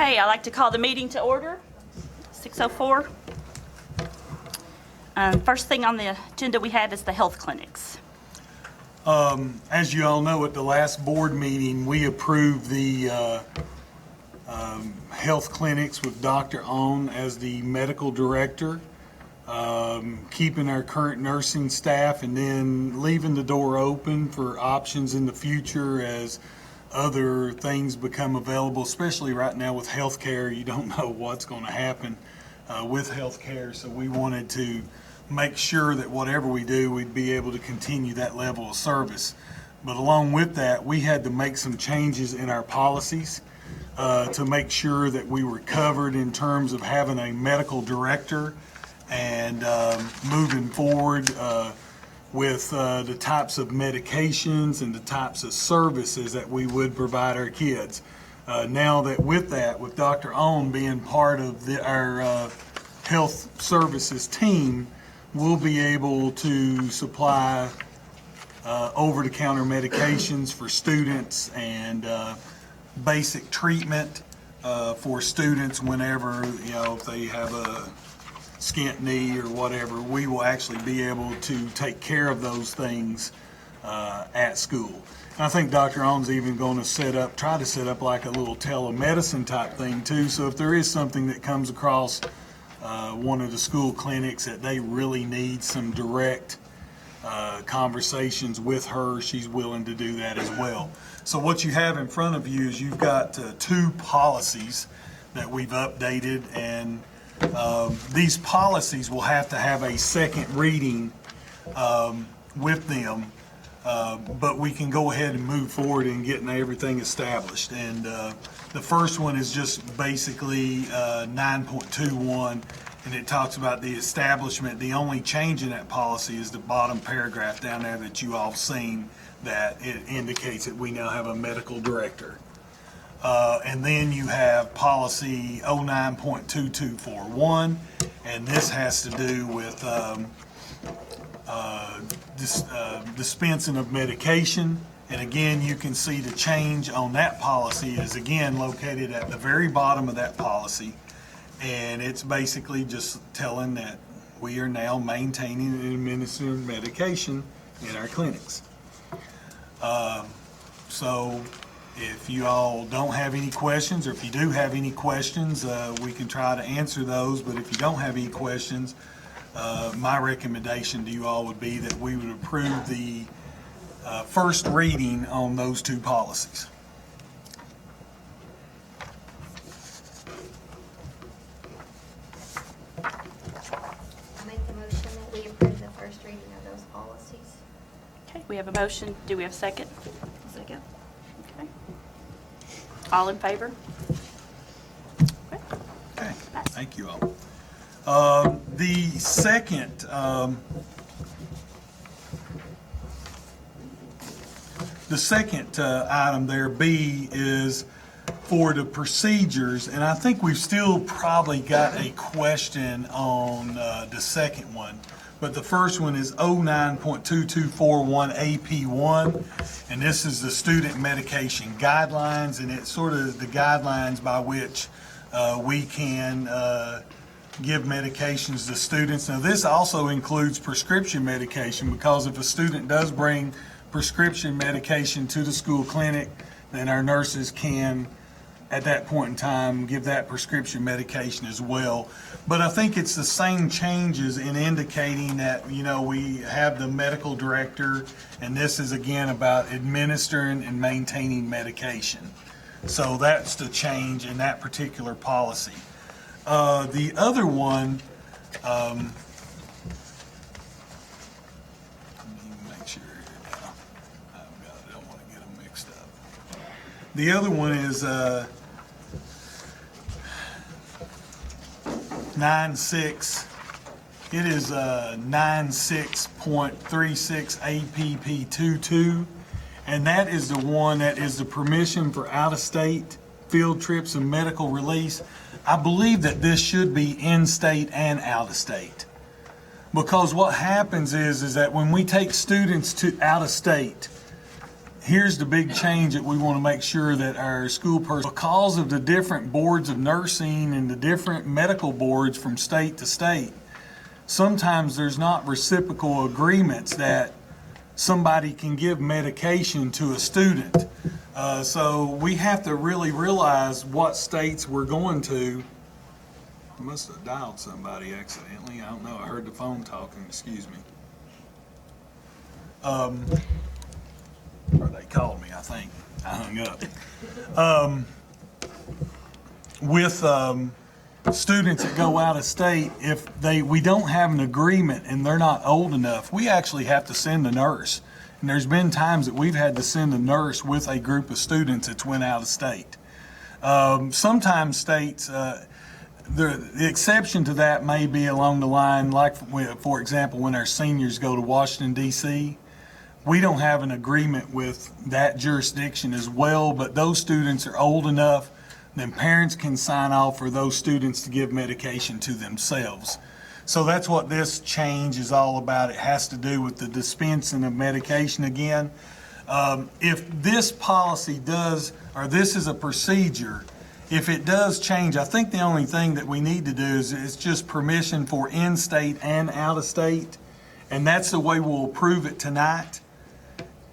Okay, I'd like to call the meeting to order, 6:04. First thing on the agenda we have is the health clinics. As you all know, at the last board meeting, we approved the health clinics with Dr. Owen as the medical director, keeping our current nursing staff and then leaving the door open for options in the future as other things become available, especially right now with healthcare. You don't know what's going to happen with healthcare, so we wanted to make sure that whatever we do, we'd be able to continue that level of service. But along with that, we had to make some changes in our policies to make sure that we were covered in terms of having a medical director and moving forward with the types of medications and the types of services that we would provide our kids. Now that with Dr. Owen being part of our health services team, we'll be able to supply over-the-counter medications for students and basic treatment for students whenever, if they have a skint knee or whatever. We will actually be able to take care of those things at school. And I think Dr. Owen's even going to try to set up like a little telemedicine type thing too. So if there is something that comes across one of the school clinics that they really need some direct conversations with her, she's willing to do that as well. So what you have in front of you is you've got two policies that we've updated, and these policies will have to have a second reading with them, but we can go ahead and move forward in getting everything established. And the first one is just basically 9.21, and it talks about the establishment. The only change in that policy is the bottom paragraph down there that you all seen, that it indicates that we now have a medical director. And then you have policy 09.2241, and this has to do with dispensing of medication. And again, you can see the change on that policy is again located at the very bottom of that policy. And it's basically just telling that we are now maintaining and administering medication in our clinics. So if you all don't have any questions, or if you do have any questions, we can try to answer those. But if you don't have any questions, my recommendation to you all would be that we would approve the first reading on those two policies. I make the motion that we approve the first reading of those policies. Okay, we have a motion. Do we have a second? Second. Okay. All in favor? Okay, thank you all. The second item there, B, is for the procedures, and I think we've still probably got a question on the second one. But the first one is 09.2241 AP1, and this is the student medication guidelines, and it's sort of the guidelines by which we can give medications to students. Now, this also includes prescription medication, because if a student does bring prescription medication to the school clinic, then our nurses can, at that point in time, give that prescription medication as well. But I think it's the same changes in indicating that, we have the medical director, and this is again about administering and maintaining medication. So that's the change in that particular policy. The other one, let me make sure here now. I don't want to get them mixed up. The other one is 96. It is 96.36 APP22, and that is the one that is the permission for out-of-state field trips and medical release. I believe that this should be in-state and out-of-state, because what happens is that when we take students to out-of-state, here's the big change that we want to make sure that our school person, because of the different boards of nursing and the different medical boards from state to state, sometimes there's not reciprocal agreements that somebody can give medication to a student. So we have to really realize what states we're going to. I must have dialed somebody accidentally. I don't know. I heard the phone talking. Excuse me. Or they called me, I think. I hung up. With students that go out of state, if we don't have an agreement and they're not old enough, we actually have to send a nurse. And there's been times that we've had to send a nurse with a group of students that's went out of state. Sometimes states, the exception to that may be along the line, like for example, when our seniors go to Washington, D.C., we don't have an agreement with that jurisdiction as well, but those students are old enough, then parents can sign off for those students to give medication to themselves. So that's what this change is all about. It has to do with the dispensing of medication again. If this policy does, or this is a procedure, if it does change, I think the only thing that we need to do is just permission for in-state and out-of-state, and that's the way we'll approve it tonight.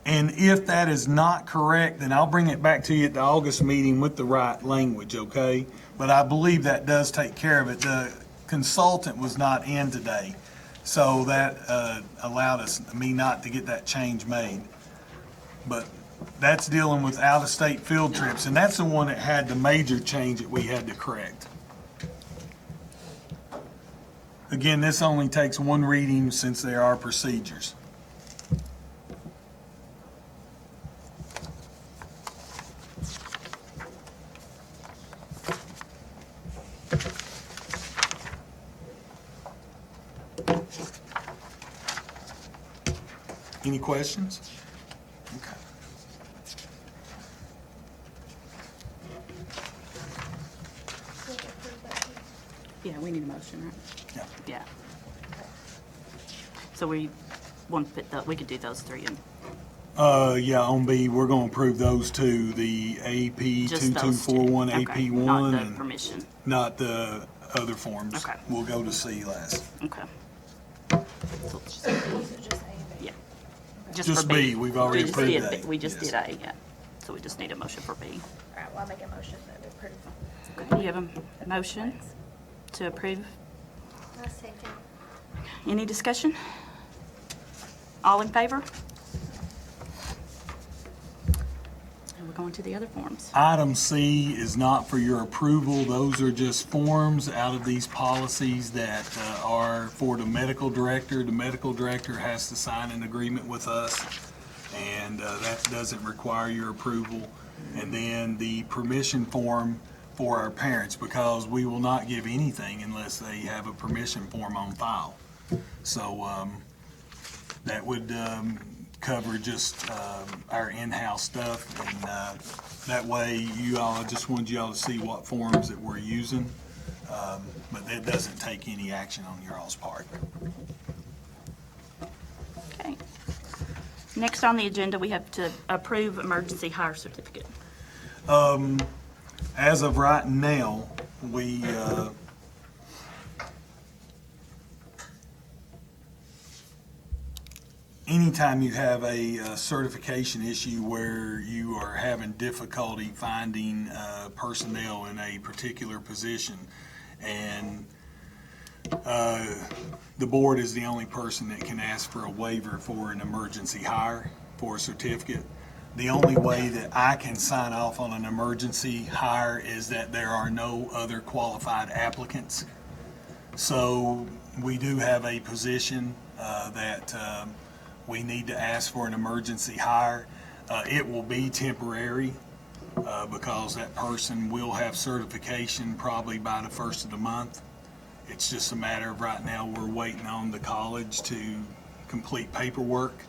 And if that is not correct, then I'll bring it back to you at the August meeting with the right language, okay? But I believe that does take care of it. The consultant was not in today, so that allowed me not to get that change made. But that's dealing with out-of-state field trips, and that's the one that had the major change that we had to correct. Again, this only takes one reading since there are procedures. Any questions? Okay. Yeah, we need a motion, right? Yeah. Yeah. So we want to put we could do those three in. Yeah, on B, we're gonna approve those two, the AP Just those two. 2241, Okay, AP1, not the and permission. not the other forms. Okay. We'll go to C last. Okay. So it's just- So just A. Yeah. Just for B, we've already We just approved did- A, We just yes. did A, yeah. So we just need a motion for B. All right, well, I'll make a motion that we approve. Okay, you have a motion to approve? I'll second. Any discussion? All in favor? And we're going to the other forms. Item C is not for your approval. Those are just forms out of these policies that are for the medical director. The medical director has to sign an agreement with us, and that doesn't require your approval. And then the permission form for our parents, because we will not give anything unless they have a permission form on file. So that would cover just our in-house stuff, and that way I just wanted you all to see what forms that we're using, but that doesn't take any action on your all's part. Okay. Next on the agenda, we have to approve emergency hire certificate. As of right now, we anytime you have a certification issue where you are having difficulty finding personnel in a particular position, and the board is the only person that can ask for a waiver for an emergency hire for a certificate. The only way that I can sign off on an emergency hire is that there are no other qualified applicants. So we do have a position that we need to ask for an emergency hire. It will be temporary because that person will have certification probably by the first of the month. It's just a matter of right now we're waiting on the college to complete paperwork.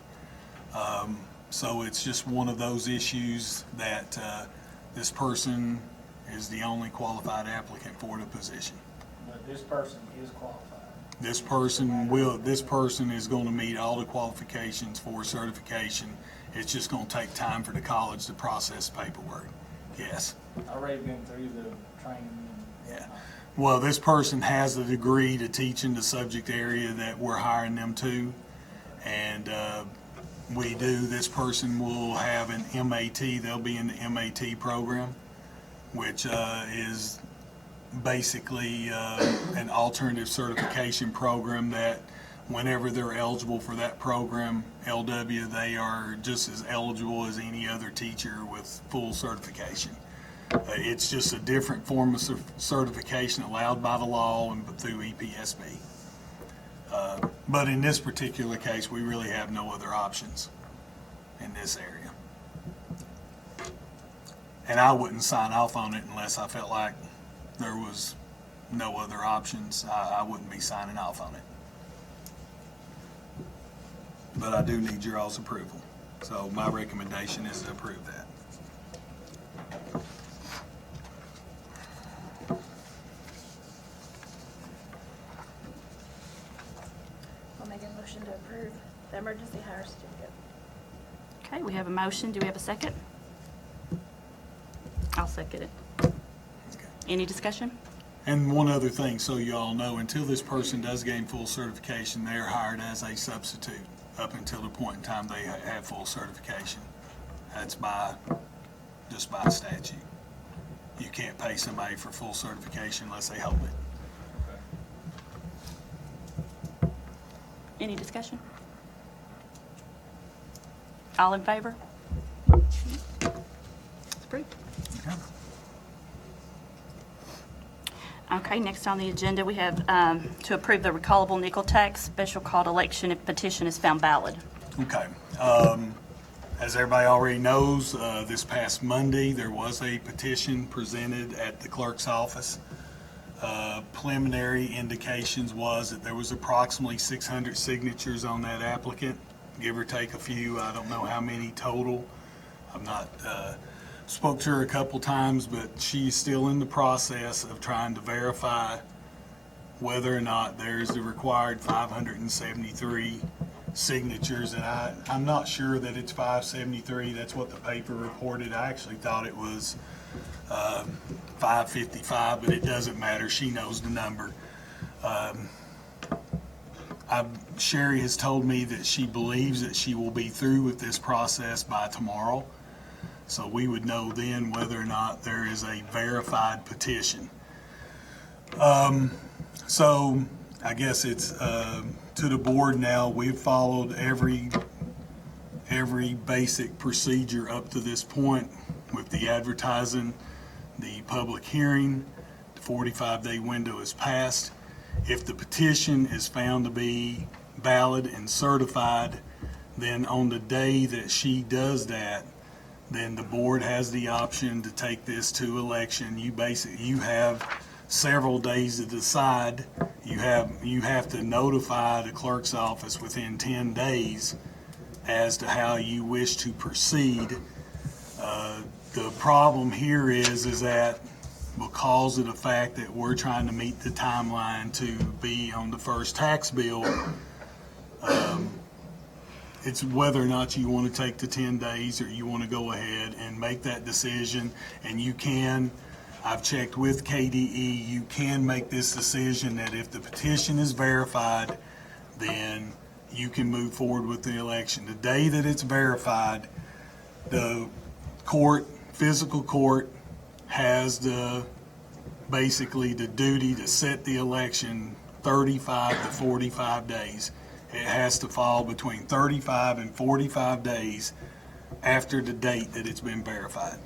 So it's just one of those issues that this person is the only qualified applicant for the position. But this person is qualified. This person is going to meet all the qualifications for certification. It's just gonna take time for the college to process paperwork. Yes. Already been through the training and Yeah. whatnot. Well, this person has a degree to teach in the subject area that we're hiring them to. And this person will have an MAT, they'll be in the MAT program, which is basically an alternative certification program that whenever they're eligible for that program, LW, they are just as eligible as any other teacher with full certification. It's just a different form of certification allowed by the law and through EPSB. But in this particular case, we really have no other options in this area. And I wouldn't sign off on it unless I felt like there was no other options. I wouldn't be signing off on it. But I do need your all's approval. So my recommendation is to approve that. I'll make a motion to approve the emergency hire certificate. Okay, we have a motion. Do we have a second? I'll second it. Any discussion? And one other thing, so you all know, until this person does gain full certification, they are hired as a substitute up until the point in time they have full certification. That's just by statute. You can't pay somebody for full certification unless they hold it. Any discussion? All in favor? It's approved. Okay. Okay, next on the agenda, we have to approve the recallable nickel tax special called election if petition is found valid. Okay. As everybody already knows, this past Monday, there was a petition presented at the clerk's office. Preliminary indications was that there was approximately 600 signatures on that applicant, give or take a few. I don't know how many total. I'm not, spoke to her a couple times, but she's still in the process of trying to verify whether or not there's the required 573 signatures. And I'm not sure that it's 573. That's what the paper reported. I actually thought it was 555, but it doesn't matter. She knows the number. Sherry has told me that she believes that she will be through with this process by tomorrow. So we would know then whether or not there is a verified petition. So I guess it's to the board now. We've followed every basic procedure up to this point with the advertising, the public hearing, the 45-day window is passed. If the petition is found to be valid and certified, then on the day that she does that, then the board has the option to take this to election. You have several days to decide. You have to notify the clerk's office within 10 days as to how you wish to proceed. The problem here is that because of the fact that we're trying to meet the timeline to be on the first tax bill, it's whether or not you want to take the 10 days or you want to go ahead and make that decision. And you can, I've checked with KDE, you can make this decision that if the petition is verified, then you can move forward with the election. The day that it's verified, the physical court has basically the duty to set the election 35 to 45 days. It has to fall between 35 and 45 days after the date that it's been verified.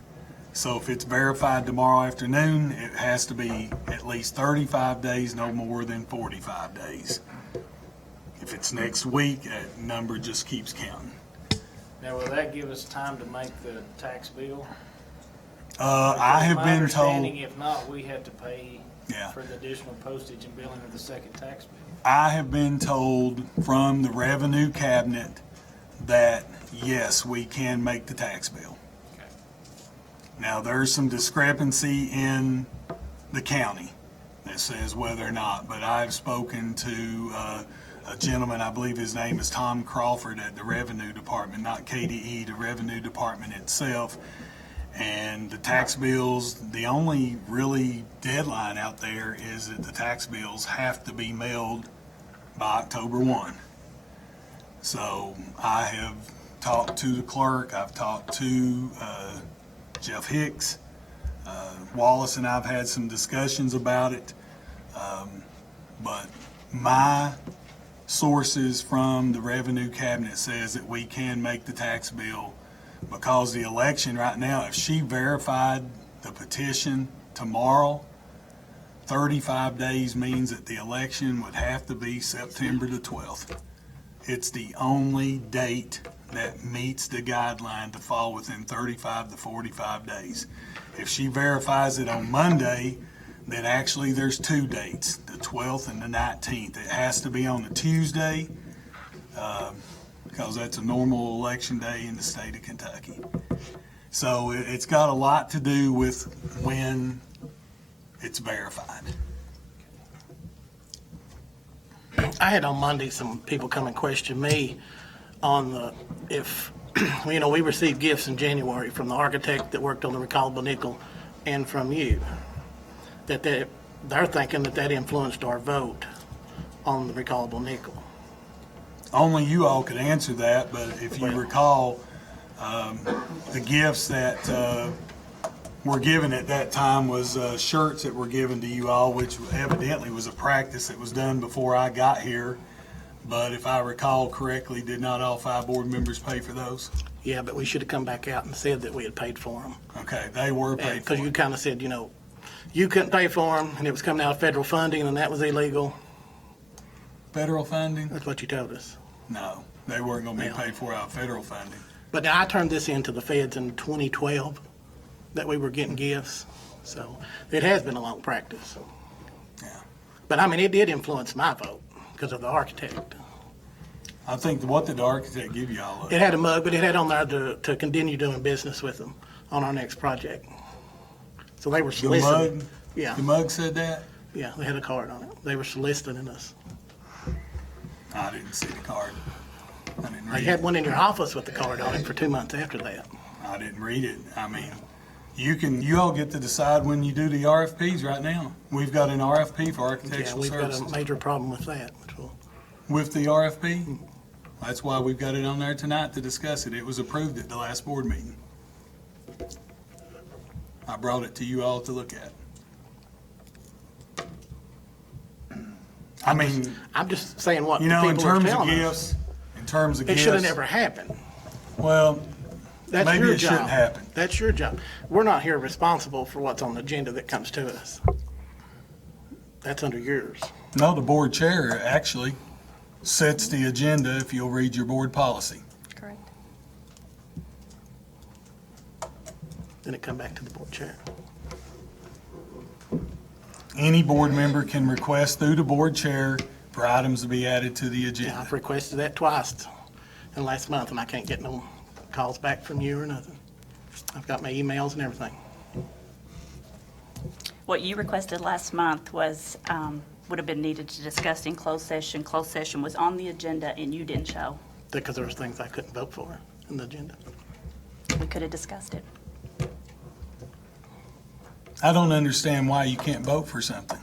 So if it's verified tomorrow afternoon, it has to be at least 35 days, no more than 45 days. If it's next week, that number just keeps counting. Now, will that give us time to make the tax bill? I have My been told, understanding, if not, we have to pay Yeah. for the additional postage and billing of the second tax bill. I have been told from the revenue cabinet that yes, we can make the tax bill. Okay. Now, there's some discrepancy in the county that says whether or not, but I've spoken to a gentleman, I believe his name is Tom Crawford at the Revenue Department, not KDE, the Revenue Department itself. And the tax bills, the only really deadline out there is that the tax bills have to be mailed by October 1. So I have talked to the clerk, I've talked to Jeff Hicks, Wallace and I've had some discussions about it. But my sources from the Revenue Cabinet says that we can make the tax bill because the election right now, if she verified the petition tomorrow, 35 days means that the election would have to be September the 12th. It's the only date that meets the guideline to fall within 35 to 45 days. If she verifies it on Monday, then actually there's two dates, the 12th and the 19th. It has to be on a Tuesday because that's a normal election day in the state of Kentucky. So it's got a lot to do with when it's verified. I had on Monday some people come and question me on if, we received gifts in January from the architect that worked on the recallable nickel and from you, that they're thinking that influenced our vote on the recallable nickel. Only you all could answer that, but if you recall, the gifts that were given at that time was shirts that were given to you all, which evidently was a practice that was done before I got here. But if I recall correctly, did not all 5 board members pay for those? Yeah, but we should have come back out and said that we had paid for them. Okay, they were paid for. Because you kind of said, you couldn't pay for them, and it was coming out of federal funding, and that was illegal. Federal funding? That's what you told us. No, they weren't going to be Yeah. paid for out of federal funding. But I turned this into the feds in 2012, that we were getting gifts. So it has been a long practice. Yeah. But I mean, it did influence my vote because of the architect. I think, what did the architect give you all? It had a mug, but it had on there to continue doing business with them on our next project. So they were The soliciting. mug? Yeah, The mug said that? yeah, they had a card on it. They were soliciting us. I didn't see the card. I didn't They read had it. one in your office with the card on it for 2 months after that. I didn't read it. I mean, you all get to decide when you do the RFPs right now. We've got an RFP for Yeah, architectural we've got a services. major problem with that. With the RFP? That's why we've got it on there tonight to discuss it. It was approved at the last board meeting. I brought it to you all to look at. I mean, I'm just saying what in people are terms of telling us. gifts, in terms of It gifts. should have never happened. Well, That's maybe your it job. shouldn't happen. That's your job. We're not here responsible for what's on the agenda that comes to us. That's under yours. No, the board chair actually sets the agenda if you'll read your board policy. Correct. Then it come back to the board chair. Any board member can request through the board chair for items to be added to the Yeah, agenda. I've requested that twice in the last month, and I can't get no calls back from you or nothing. I've got my emails and everything. What you requested last month was, would have been needed to discuss in closed session. Closed session was on the agenda and you didn't show. Because there was things I couldn't vote for in the agenda. We could have discussed it. I don't understand why you can't vote for something.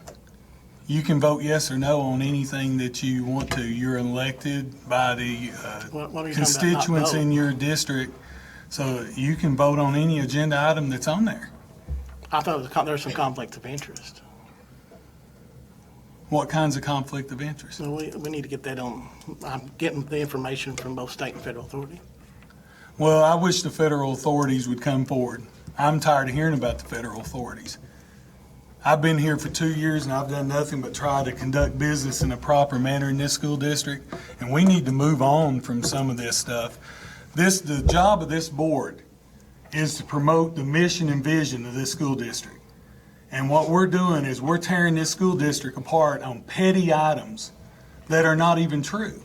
You can vote yes or no on anything that you want to. You're elected by the What are you talking about, not constituents vote? in your district, so you can vote on any agenda item that's on there. I thought there was some conflicts of interest. What kinds of conflict of interest? So we need to get that on. I'm getting the information from both state and federal authority. Well, I wish the federal authorities would come forward. I'm tired of hearing about the federal authorities. I've been here for 2 years and I've done nothing but try to conduct business in a proper manner in this school district, and we need to move on from some of this stuff. The job of this board is to promote the mission and vision of this school district. And what we're doing is we're tearing this school district apart on petty items that are not even true.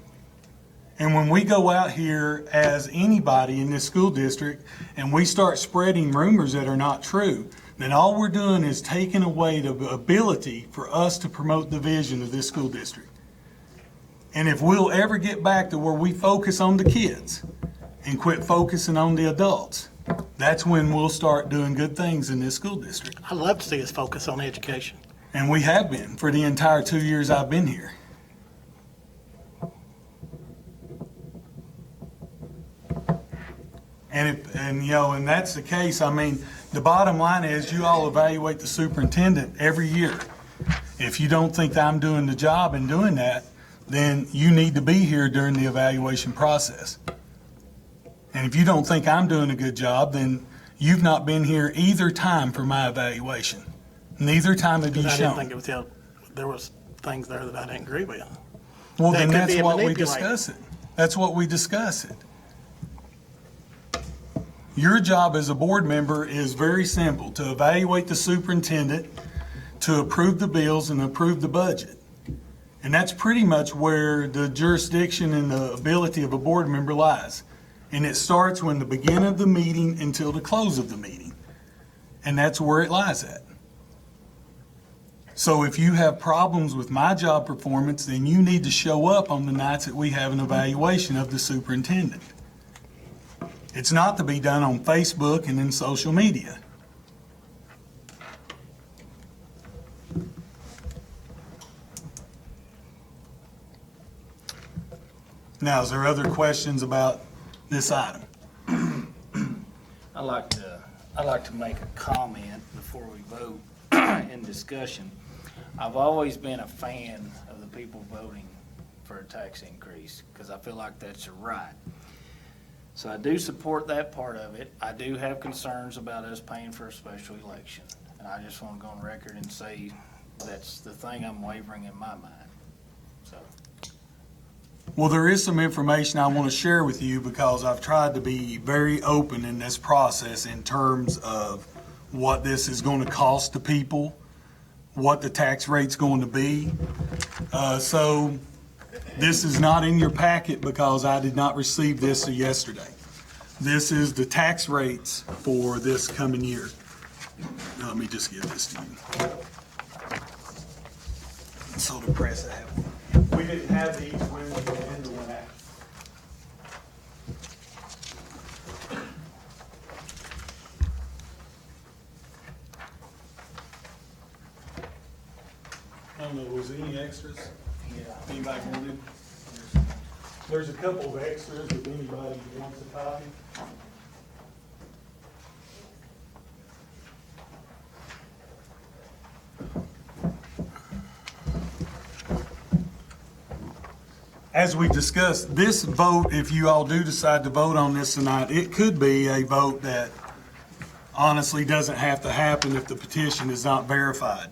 And when we go out here as anybody in this school district and we start spreading rumors that are not true, then all we're doing is taking away the ability for us to promote the vision of this school district. And if we'll ever get back to where we focus on the kids and quit focusing on the adults, that's when we'll start doing good things in this school district. I'd love to see us focus on education. And we have been for the entire 2 years I've been here. And that's the case. I mean, the bottom line is you all evaluate the superintendent every year. If you don't think that I'm doing the job and doing that, then you need to be here during the evaluation process. And if you don't think I'm doing a good job, then you've not been here either time for my evaluation. Neither time have you I didn't think shown. there was things there that I didn't agree with. Well, that then could that's be what we manipulated. discuss it. That's what we discuss it. Your job as a board member is very simple, to evaluate the superintendent, to approve the bills and approve the budget. And that's pretty much where the jurisdiction and the ability of a board member lies. And it starts when the beginning of the meeting until the close of the meeting. And that's where it lies at. So if you have problems with my job performance, then you need to show up on the nights that we have an evaluation of the superintendent. It's not to be done on Facebook and in social media. Now, is there other questions about this item? I'd like to make a comment before we vote in discussion. I've always been a fan of the people voting for a tax increase because I feel like that's a right. So I do support that part of it. I do have concerns about us paying for a special election. And I just want to go on record and say that's the thing I'm wavering in my mind. So. Well, there is some information I want to share with you because I've tried to be very open in this process in terms of what this is going to cost to people, what the tax rate's going to be. So this is not in your packet because I did not receive this yesterday. This is the tax rates for this coming year. Now, let me just give this to you. So the press have one. We didn't have these when the agenda went out. I don't know, was there any extras? Yeah. Anybody wanted? There's a couple of extras if anybody wants a copy. As we discussed, this vote, if you all do decide to vote on this tonight, it could be a vote that honestly doesn't have to happen if the petition is not verified.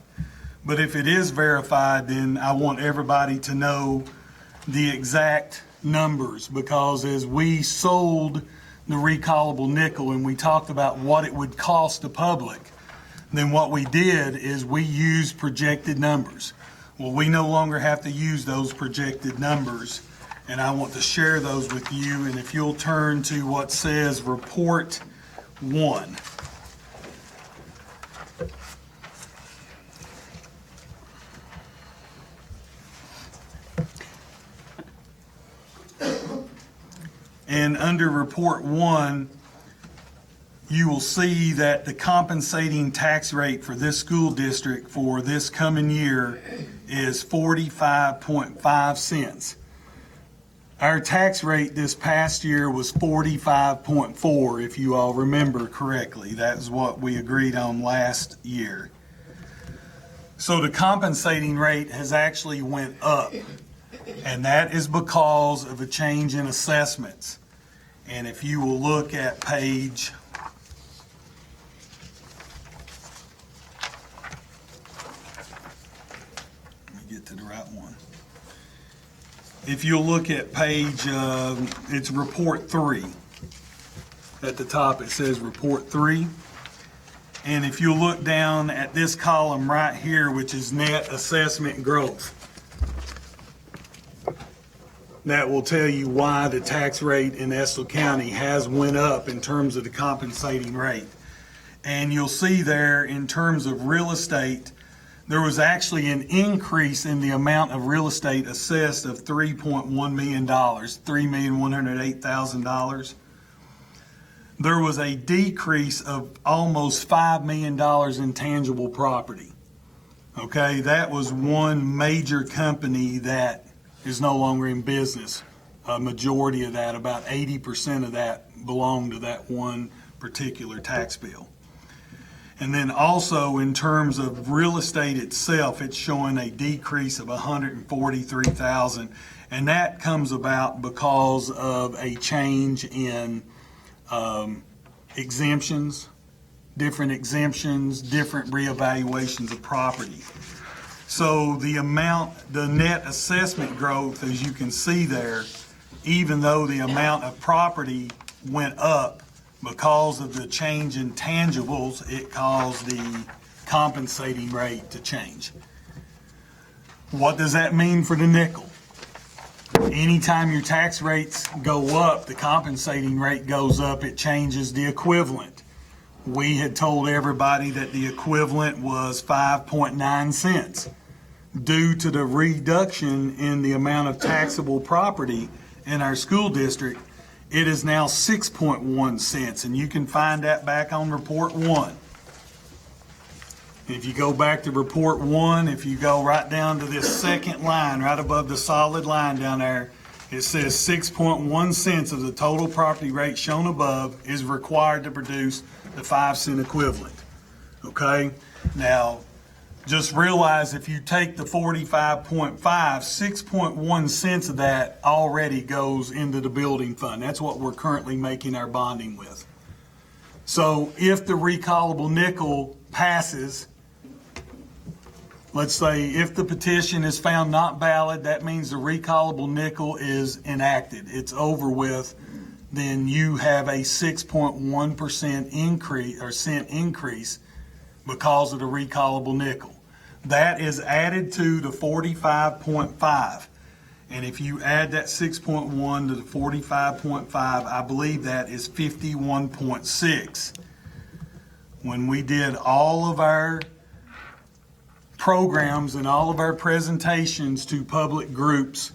But if it is verified, then I want everybody to know the exact numbers, because as we sold the recallable nickel and we talked about what it would cost the public, then what we did is we used projected numbers. Well, we no longer have to use those projected numbers, and I want to share those with you. And if you'll turn to what says Report 1. And under Report 1, you will see that the compensating tax rate for this school district for this coming year is 45.5 cents. Our tax rate this past year was 45.4, if you all remember correctly. That is what we agreed on last year. So the compensating rate has actually went up, and that is because of a change in assessments. And if you will look at page to the right one. If you'll look at page, it's Report 3. At the top it says Report 3. And if you look down at this column right here, which is net assessment growth, that will tell you why the tax rate in Estill County has went up in terms of the compensating rate. And you'll see there in terms of real estate, there was actually an increase in the amount of real estate assessed of $3.1 million, $3,108,000. There was a decrease of almost $5 million in tangible property. Okay, that was one major company that is no longer in business. A majority of that, about 80% of that, belonged to that one particular tax bill. And then also in terms of real estate itself, it's showing a decrease of $143,000. And that comes about because of a change in exemptions, different reevaluations of property. So the net assessment growth, as you can see there, even though the amount of property went up, because of the change in tangibles, it caused the compensating rate to change. What does that mean for the nickel? Anytime your tax rates go up, the compensating rate goes up, it changes the equivalent. We had told everybody that the equivalent was 5.9 cents. Due to the reduction in the amount of taxable property in our school district, it is now 6.1 cents, and you can find that back on Report 1. If you go back to Report 1, if you go right down to this second line, right above the solid line down there, it says 6.1 cents of the total property rate shown above is required to produce the 5 cent equivalent. Okay? Now, just realize if you take the 45.5, 6.1 cents of that already goes into the building fund. That's what we're currently making our bonding with. So if the recallable nickel passes, let's say if the petition is found not valid, that means the recallable nickel is enacted. It's over with. Then you have a 6.1% increase or cent increase because of the recallable nickel. That is added to the 45.5. And if you add that 6.1 to the 45.5, I believe that is 51.6. When we did all of our programs and all of our presentations to public groups,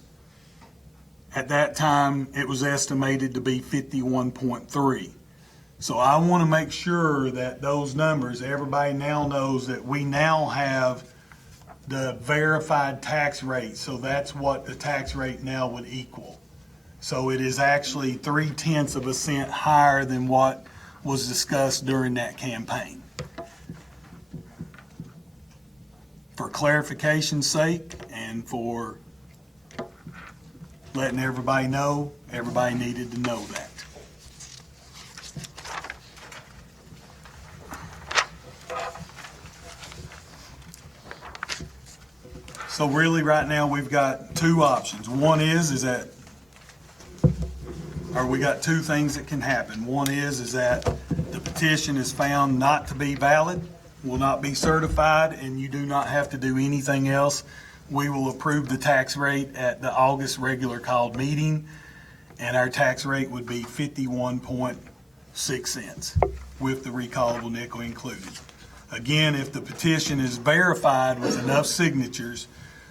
at that time, it was estimated to be 51.3. So I want to make sure that those numbers, everybody now knows that we now have the verified tax rate. So that's what the tax rate now would equal. So it is actually 0.3 of a cent higher than what was discussed during that campaign. For clarification's sake and for letting everybody know, everybody needed to know that. So really right now we've got two options. One is that, or we got two things that can happen. One is that the petition is found not to be valid, will not be certified, and you do not have to do anything else. We will approve the tax rate at the August regular called meeting, and our tax rate would be 51.6 cents with the recallable nickel included. Again, if the petition is verified with enough signatures,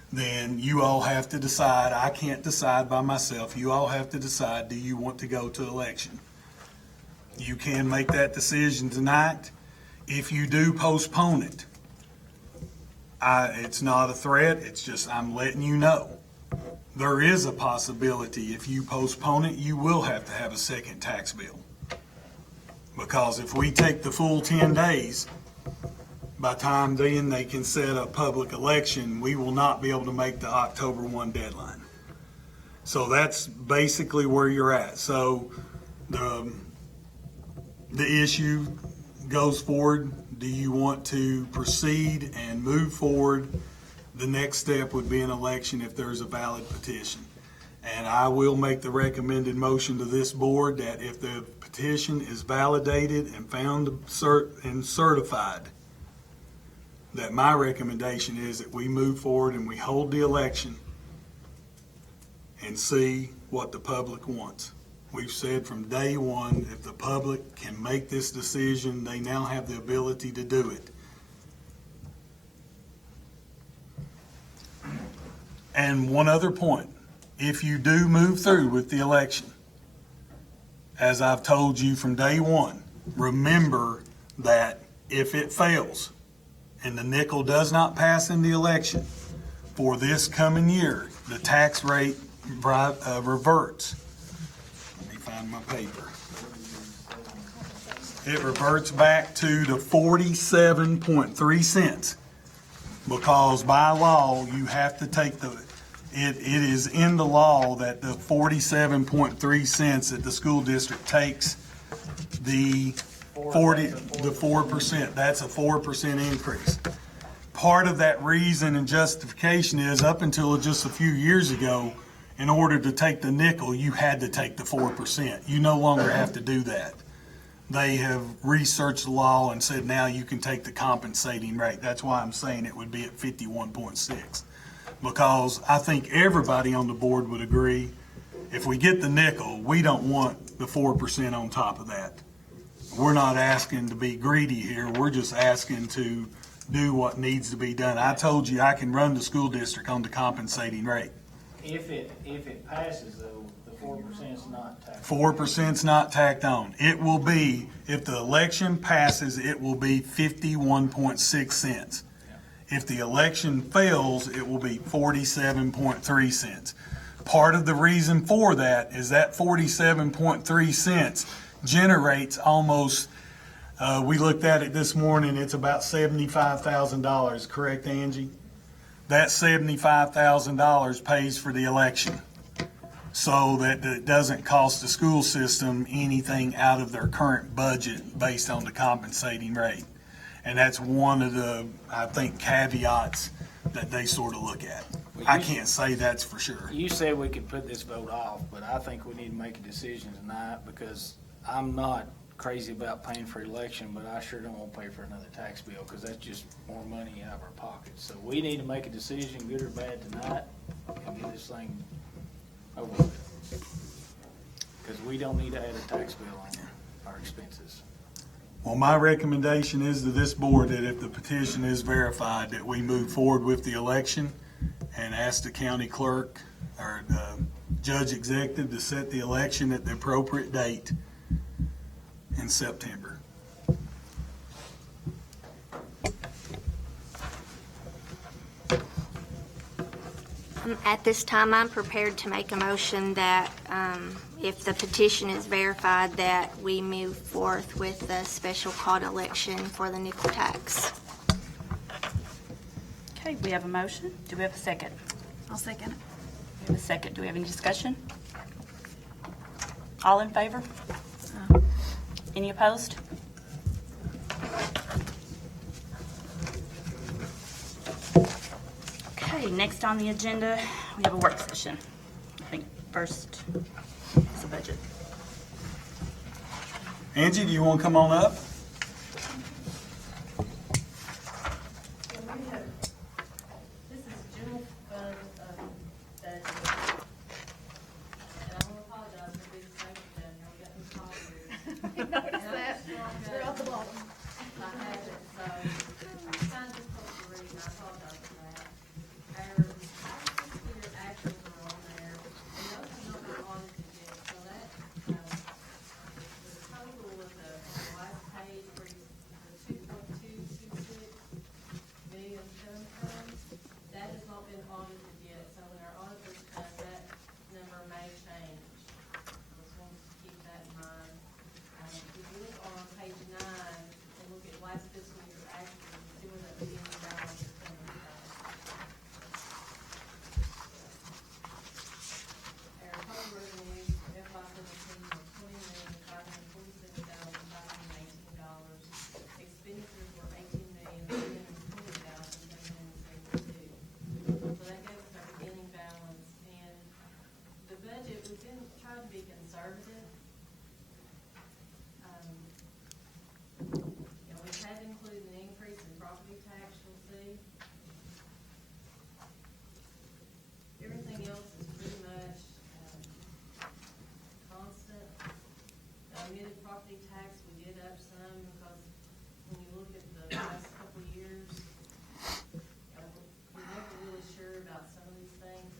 then you all have to decide. I can't decide by myself. You all have to decide, do you want to go to election? You can make that decision tonight. If you do postpone it, it's not a threat, it's just I'm letting you know. There is a possibility if you postpone it, you will have to have a second tax bill. Because if we take the full 10 days, by the time then they can set a public election, we will not be able to make the October 1 deadline. So that's basically where you're at. So the issue goes forward. Do you want to proceed and move forward? The next step would be an election if there's a valid petition. And I will make the recommended motion to this board that if the petition is validated and found and certified, that my recommendation is that we move forward and we hold the election and see what the public wants. We've said from day one, if the public can make this decision, they now have the ability to do it. And one other point, if you do move through with the election, as I've told you from day one, remember that if it fails and the nickel does not pass in the election for this coming year, the tax rate reverts. Let me find my paper. It reverts back to the 47.3 cents. Because by law, you have to take it is in the law that the 47.3 cents that the school district takes the 4%, that's a 4% increase. Part of that reason and justification is up until just a few years ago, in order to take the nickel, you had to take the 4%. You no longer have to do that. They have researched the law and said now you can take the compensating rate. That's why I'm saying it would be at 51.6. Because I think everybody on the board would agree, if we get the nickel, we don't want the 4% on top of that. We're not asking to be greedy here. We're just asking to do what needs to be done. I told you I can run the school district on the compensating rate. If it passes though, the 4% is not taxed. 4%'s not tacked on. It will be, if the election passes, it will be 51.6 cents. If the election fails, it will be 47.3 cents. Part of the reason for that is that 47.3 cents generates almost, we looked at it this morning, it's about $75,000, correct, Angie? That $75,000 pays for the election, so that it doesn't cost the school system anything out of their current budget based on the compensating rate. And that's one of the, I think, caveats that they sort of look at. I can't say that's for sure. You said we could put this vote off, but I think we need to make a decision tonight, because I'm not crazy about paying for election, but I sure don't want to pay for another tax bill, because that's just more money out of our pockets. So we need to make a decision, good or bad, tonight, and get this thing over with. Because we don't need to add a tax bill on our expenses. Well, my recommendation is to this board that if the petition is verified, that we move forward with the election and ask the county clerk or the judge executive to set the election at the appropriate date in September. At this time, I'm prepared to make a motion that if the petition is verified, that we move forth with the special called election for the nickel tax. Okay, we have a motion. Do we have a second? I'll second it. We have a second. Do we have any discussion? All in favor? Any opposed? Okay, next on the agenda, we have a work session. I think first is the budget. Angie, do you want to come on up? This is general fund budget. And I want to apologize for being so down here. We got this call here. Notice that. We're at the bottom. I haven't, so it's kind of difficult to read, and I apologize for that. Our fiscal year actuals are on there, and those have not been audited yet, so that, the total of the last page where the 2.226 million comes from, that has not been audited yet, so when our auditors come, that number may change. I just want to keep that in mind. If you look on page 9 and look at last fiscal year actually, you see where that beginning balance is coming from. Our total revenues for FY 17 were $20,547,518. Expenditures were $18,320,772. So that gave us our beginning balance, and the budget, we didn't try to be conservative. We have included an increase in property tax, you'll see. Everything else is pretty much constant. The omitted property tax, we did up some, because when you look at the last couple of years, we're never really sure about some of these things.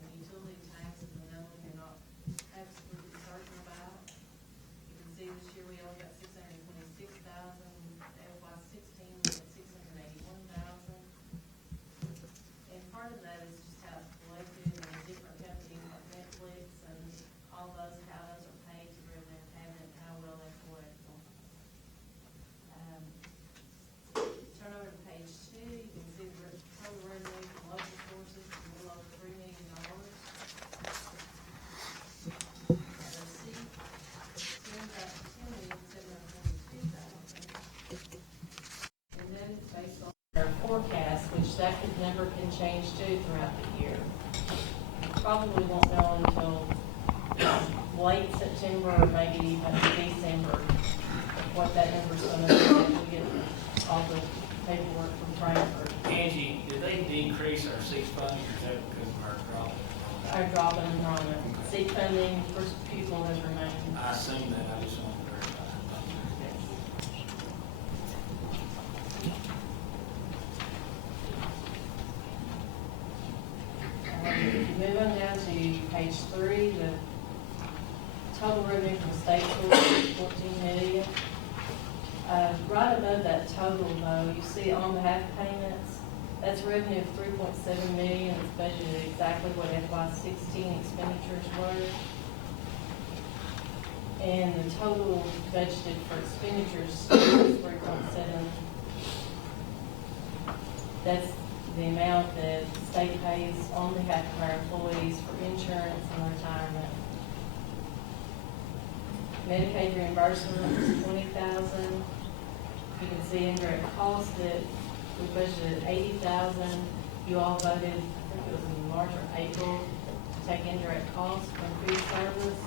number can change too throughout the year. Probably won't know until late September or maybe even December what that number's gonna be after we get all the paperwork from Frankfurt. Angie, did they decrease our seat funding, or is that because of our drop? Our drop in enrollment, seat funding per pupil has remained. I assume that, I just wanted to verify. Move on down to page 3, the total revenue from state schools is 14 million. Right above that total though, you see on behalf payments, that's revenue of 3.7 million. It's budgeted exactly what FY16 expenditures were. And the total budgeted for expenditures is 3.7. That's the amount that the state pays on behalf of our employees for insurance and retirement. Medicaid reimbursement is 20,000. You can see indirect costs that we budgeted 80,000. You all voted, I think it was in March or April, to take indirect costs from food service.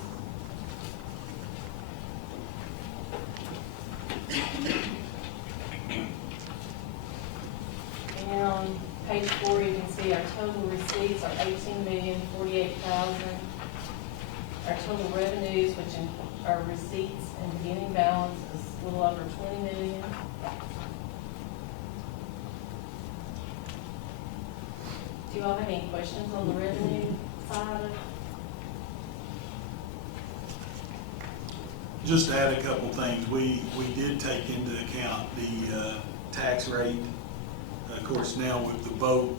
And on page 4, you can see our total receipts are 18,048,000. Our total revenues, which are receipts and beginning balance, is a little over 20 million. Do you all have any questions on the revenue side of it? Just to add a couple things, we did take into account the tax rate. Of course, now with the vote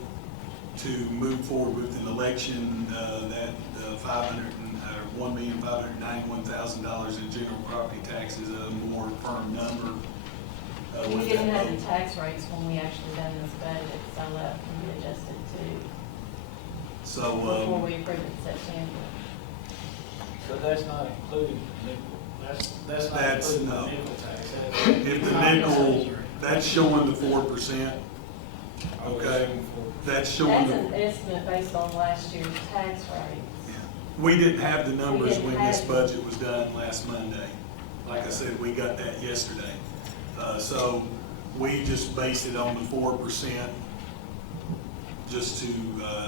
to move forward with an election, that $1,591,000 in general property tax is a more firm number. We with didn't that have the vote. tax rates when we actually done this budget, so that can be adjusted too, So, before we approve it in September. So that's not including the nickel, that's not That's including no. the nickel tax. if the nickel, that's showing the 4%, okay? That's showing That's an the, estimate based on last year's tax rate. we didn't have the numbers didn't when have this it. budget was done last Monday. Like I said, we got that yesterday. So we just based it on the 4% just to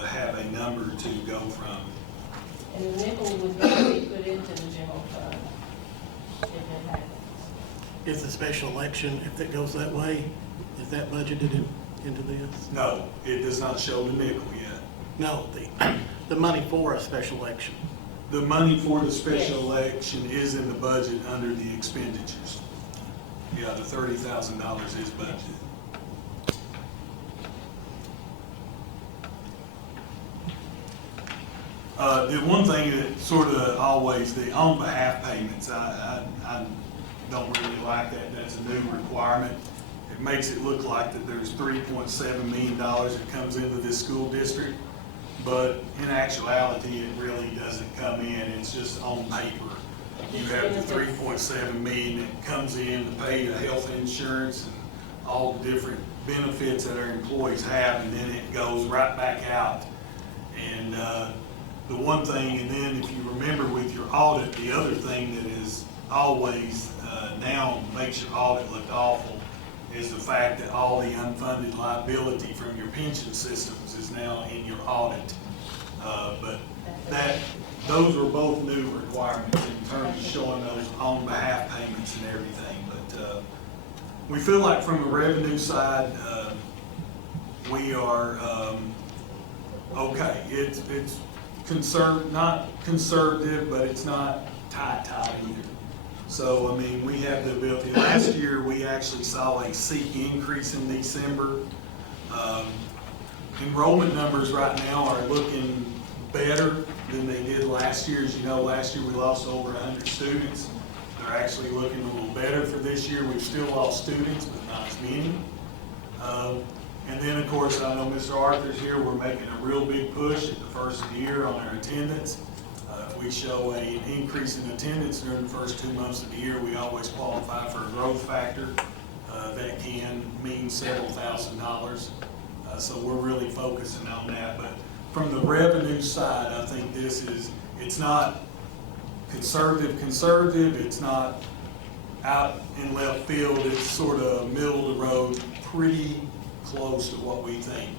have a number to go from. And the nickel would not be put into the general fund if it happens. Is the special election, if it goes that way, is that budgeted into this? No, it does not show the nickel yet. No, the money for a special election. The money for the special Yes. election is in the budget under the expenditures. Yeah, the $30,000 is budgeted. The one thing that sort of always, the on behalf payments, I don't really like that. That's a new requirement. It makes it look like that there's $3.7 million that comes into this school district, but in actuality, it really doesn't come in. It's just on paper. You have the 3.7 million that comes in to pay the health insurance and all the different benefits that our employees have, and then it goes right back out. And the one thing, and then if you remember with your audit, the other thing that is always now makes your audit look awful is the fact that all the unfunded liability from your pension systems is now in your audit. But those are both new requirements in terms of showing those on behalf payments and everything. But we feel like from the revenue side, we are okay. It's not conservative, but it's not tight either. So, I mean, we have the ability. Last year, we actually saw a seek increase in December. Enrollment numbers right now are looking better than they did last year. As you know, last year we lost over 100 students. They're actually looking a little better for this year. We've still lost students, but not as many. And then, of course, I know Mr. Arthur's here. We're making a real big push at the first of the year on our attendance. If we show an increase in attendance during the first 2 months of the year, we always qualify for a growth factor. That can mean several $1,000s So we're really focusing on that. But from the revenue side, I think it's not conservative, it's not out in left field, it's sort of middle of the road, pretty close to what we think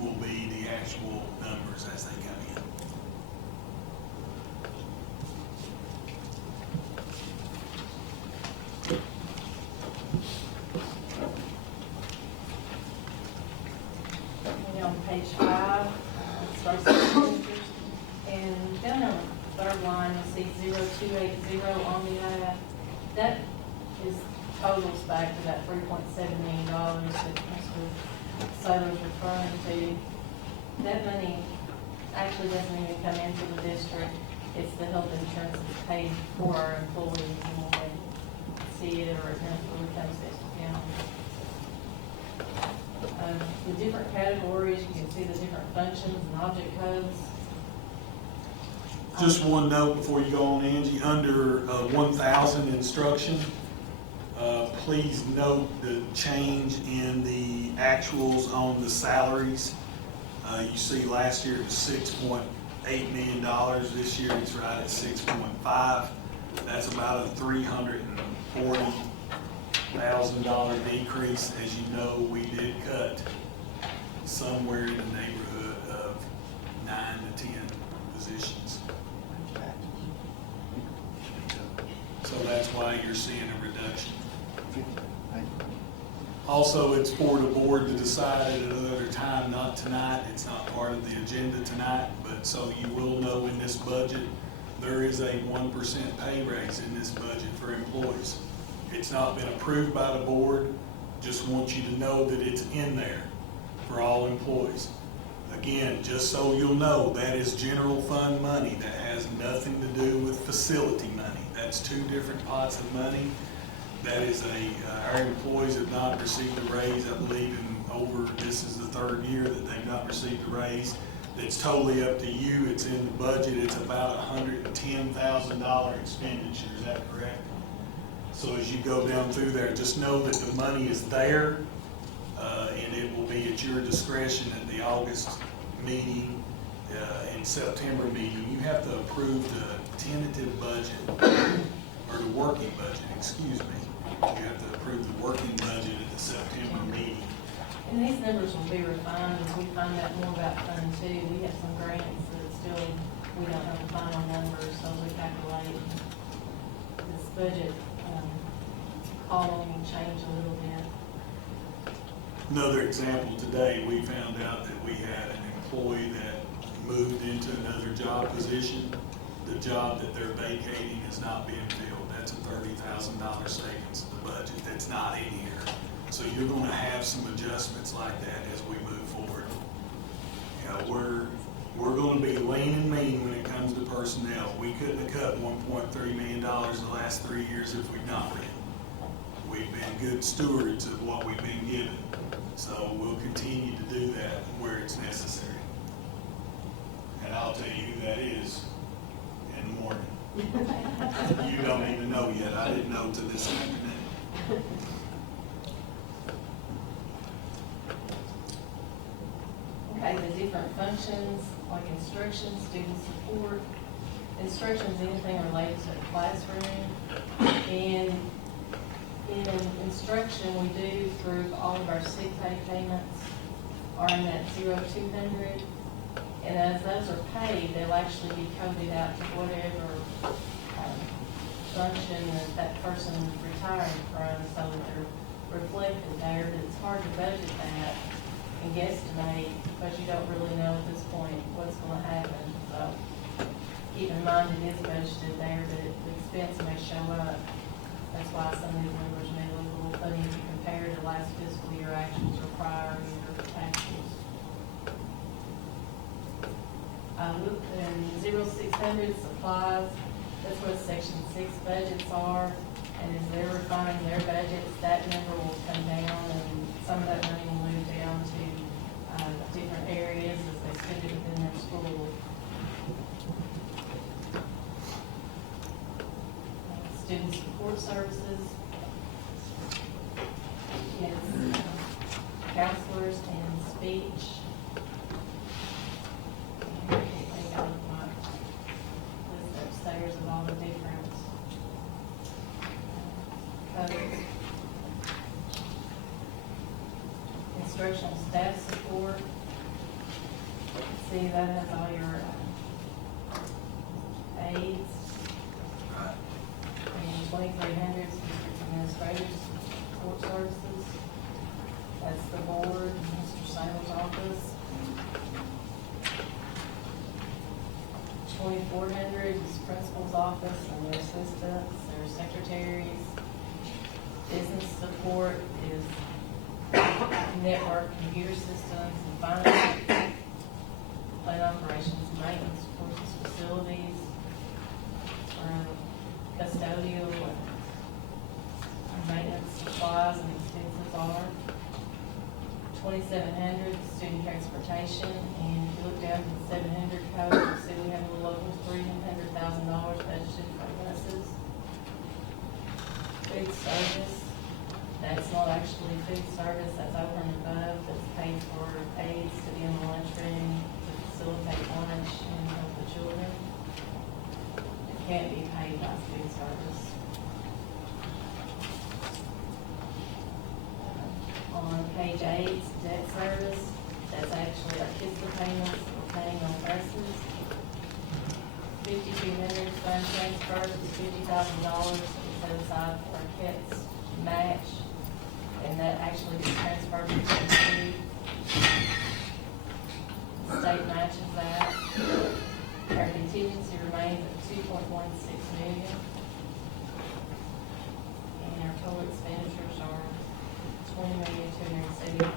will be the actual numbers as they come in. And on page 5, starts with expenditures, and down on the third line, you'll see 0280 on the app. That is totals back to that $3.7 million that Mr. Saylor's referring to. That money actually doesn't even come into the district. It's the health insurance that's paid for our employees, and when they see it or it comes to Estill County. The different categories, you can see the different functions and object codes. Just one note before you go on, Angie, under 1,000 instruction, please note the change in the actuals on the salaries. You see last year it was $6.8 million, this year it's right at 6.5. That's about a $340,000 decrease. As you know, we did cut somewhere in the neighborhood of 9 to 10 positions. So that's why you're seeing a reduction. Also, it's for the board to decide at another time, not tonight. It's not part of the agenda tonight, but so you will know in this budget, there is a 1% pay raise in this budget for employees. It's not been approved by the board. Just want you to know that it's in there for all employees. Again, just so you'll know, that is general fund money. That has nothing to do with facility money. That's two different pots of money. That is our employees have not received a raise, I believe, this is the third year that they've not received a raise. It's totally up to you. It's in the budget. It's about $110,000 expenditure. Is that correct? So as you go down through there, just know that the money is there, and it will be at your discretion at the August meeting and September meeting. You have to approve the tentative budget, or the working budget, excuse me. You have to approve the working budget at the September meeting. And these numbers will be refined as we find out more about Fund 2. We have some grants that still, we don't have the final numbers, so we calculate this budget column will change a little bit. Another example today, we found out that we had an employee that moved into another job position. The job that they're vacating is not being filled. That's a $30,000 savings in the budget that's not in here. So you're going to have some adjustments like that as we move forward. You know, we're going to be lean and mean when it comes to personnel. We couldn't have cut $1.3 million the last 3 years if we'd not been. We've been good stewards of what we've been given. So we'll continue to do that where it's necessary. And I'll tell you who that is in the morning. You don't even know yet. I didn't know till this afternoon. Okay, the different functions like instruction, student support. Instruction is anything related to the classroom. And in instruction, we do through all of our sick pay payments are in that 0200. And as those are paid, they'll actually be coded out to whatever function that person is retiring from, so that they're reflected there. But it's hard to budget that and guesstimate because you don't really know at this point what's going to happen. So keep in mind it is budgeted there, but the expense may show up. That's why some of these numbers may look a little funny if you compare to last fiscal year actuals or prior year actuals. And 0600 supplies, that's what section 6 budgets are. And as they're refining their budgets, that number will come down and some of that money will move down to different areas as they spend it within their school. Student support services. Yes, counselors and speech. And they got my list upstairs of all the different codes. Instructional staff support. See, that has all your aides. And 2,300 is district administrators support services. That's the board, Mr. Sale's office. 2,400 is principal's office and their assistants, their secretaries. Business support is network computer systems and finance. Plant operations, maintenance, courses, facilities, custodial and maintenance supplies and expenses are. 2,700 student transportation, and if you look down to the 700 code, you see we have a little over $300,000 budgeted for buses. Food service, that's not actually food service, that's over and above, that's paid for aides to be in the lunchroom, to facilitate lunch and help the children. It can't be paid by food service. On page 8, debt service, that's actually our KISSA payments that we're paying on buses. 5,200 fund transfer is $50,000 that we set aside for our KISS match, and that actually gets transferred to the state matches that. Our contingency remains at $2.16 million. And our total expenditures are $20,274,000.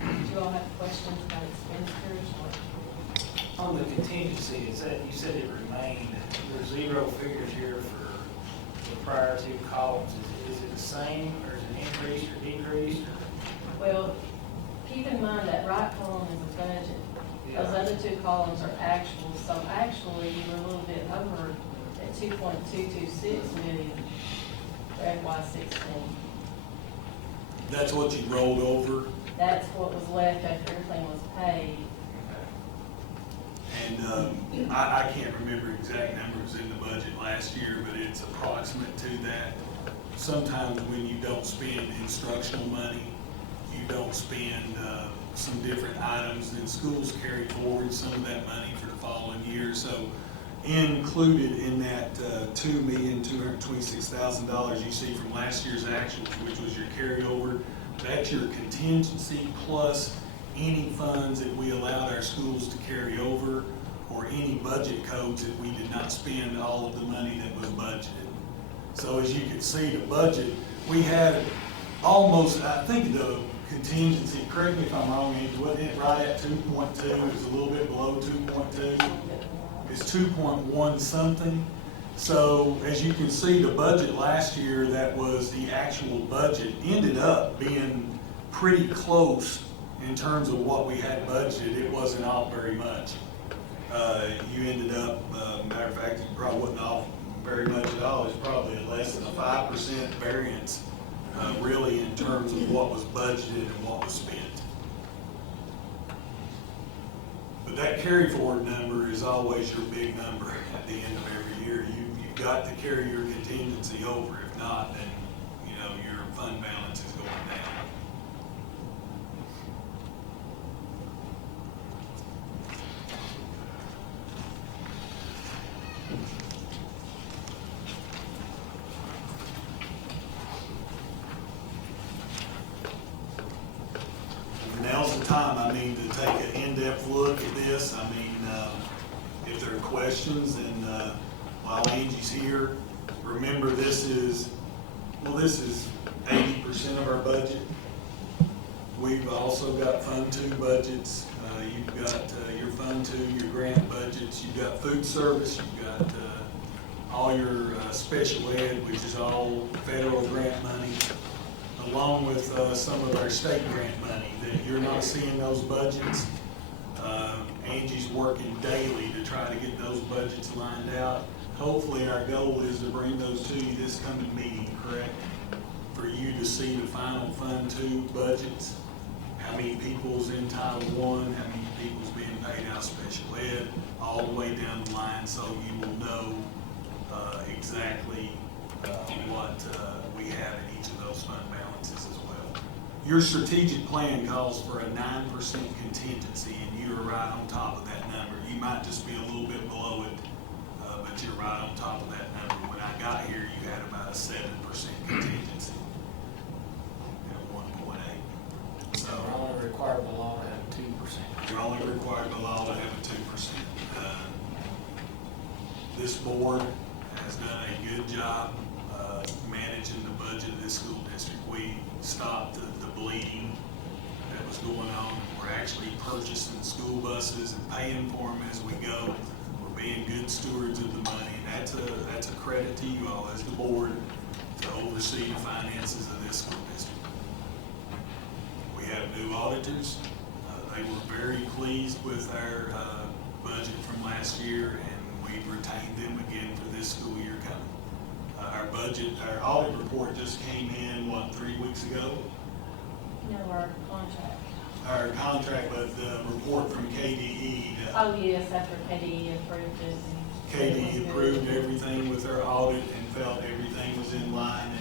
Do you all have questions about expenditures or? On the contingency, is that, you said it remained, there's zero figures here for the prior two columns. Is it the same, or is it increased or decreased? Well, keep in mind that right column is a budget. Those other two columns are actual, so actually you were a little bit over at 2.226 million for FY16. That's what you rolled over, That's what was left after everything was paid. and I can't remember exact numbers in the budget last year, but it's approximate to that. Sometimes when you don't spend instructional money, you don't spend some different items, then schools carry forward some of that money for the following year. So included in that $2,226,000 you see from last year's actuals, which was your carryover, that's your contingency plus any funds that we allowed our schools to carry over, or any budget codes that we did not spend all of the money that was budgeted. So as you can see, the budget, we had almost, I think the contingency, correct me if I'm wrong, Angie, wasn't it right at 2.2? It was a little bit below 2.2. It's 2.1 something. So as you can see, the budget last year, that was the actual budget, ended up being pretty close in terms of what we had budgeted. It wasn't off very much. You ended up, matter of fact, you probably wasn't off very much at all. It's probably less than a 5% variance, really, in terms of what was budgeted and what was spent. But that carry forward number is always your big number at the end of every year. You've got to carry your contingency over. If not, then, you know, your fund balance is going down. Now's the time, I mean, to take an in-depth look at this. I mean, if there are questions, and while Angie's here, remember this is 80% of our budget. We've also got Fund 2 budgets. You've got your Fund 2, your grant budgets. You've got food service. You've got all your special ed, which is all federal grant money, along with some of our state grant money that you're not seeing those budgets. Angie's working daily to try to get those budgets lined out. Hopefully our goal is to bring those to you this coming meeting, correct? For you to see the final Fund 2 budgets, how many people's in Title I, how many people's being paid out of special ed, all the way down the line, so you will know exactly what we have in each of those fund balances as well. Your strategic plan calls for a 9% contingency, and you're right on top of that number. You might just be a little bit below it, but you're right on top of that number. When I got here, you had about a 7% contingency at 1.8. So We're only required by law to have 2%. you're only required by law to have a 2%. This board has done a good job managing the budget of this school district. We stopped the bleeding that was going on. We're actually purchasing school buses and paying for them as we go. We're being good stewards of the money, and that's a credit to you all as the board to oversee the finances of this school district. We have new auditors. They were very pleased with our budget from last year, and we've retained them again for this school year coming. Our audit report just came in, 3 weeks ago? No, our contract. Our contract, but the report from KDE. Oh, yes, after KDE approved it. and it was KDE good. approved everything with our audit and felt everything was in line, and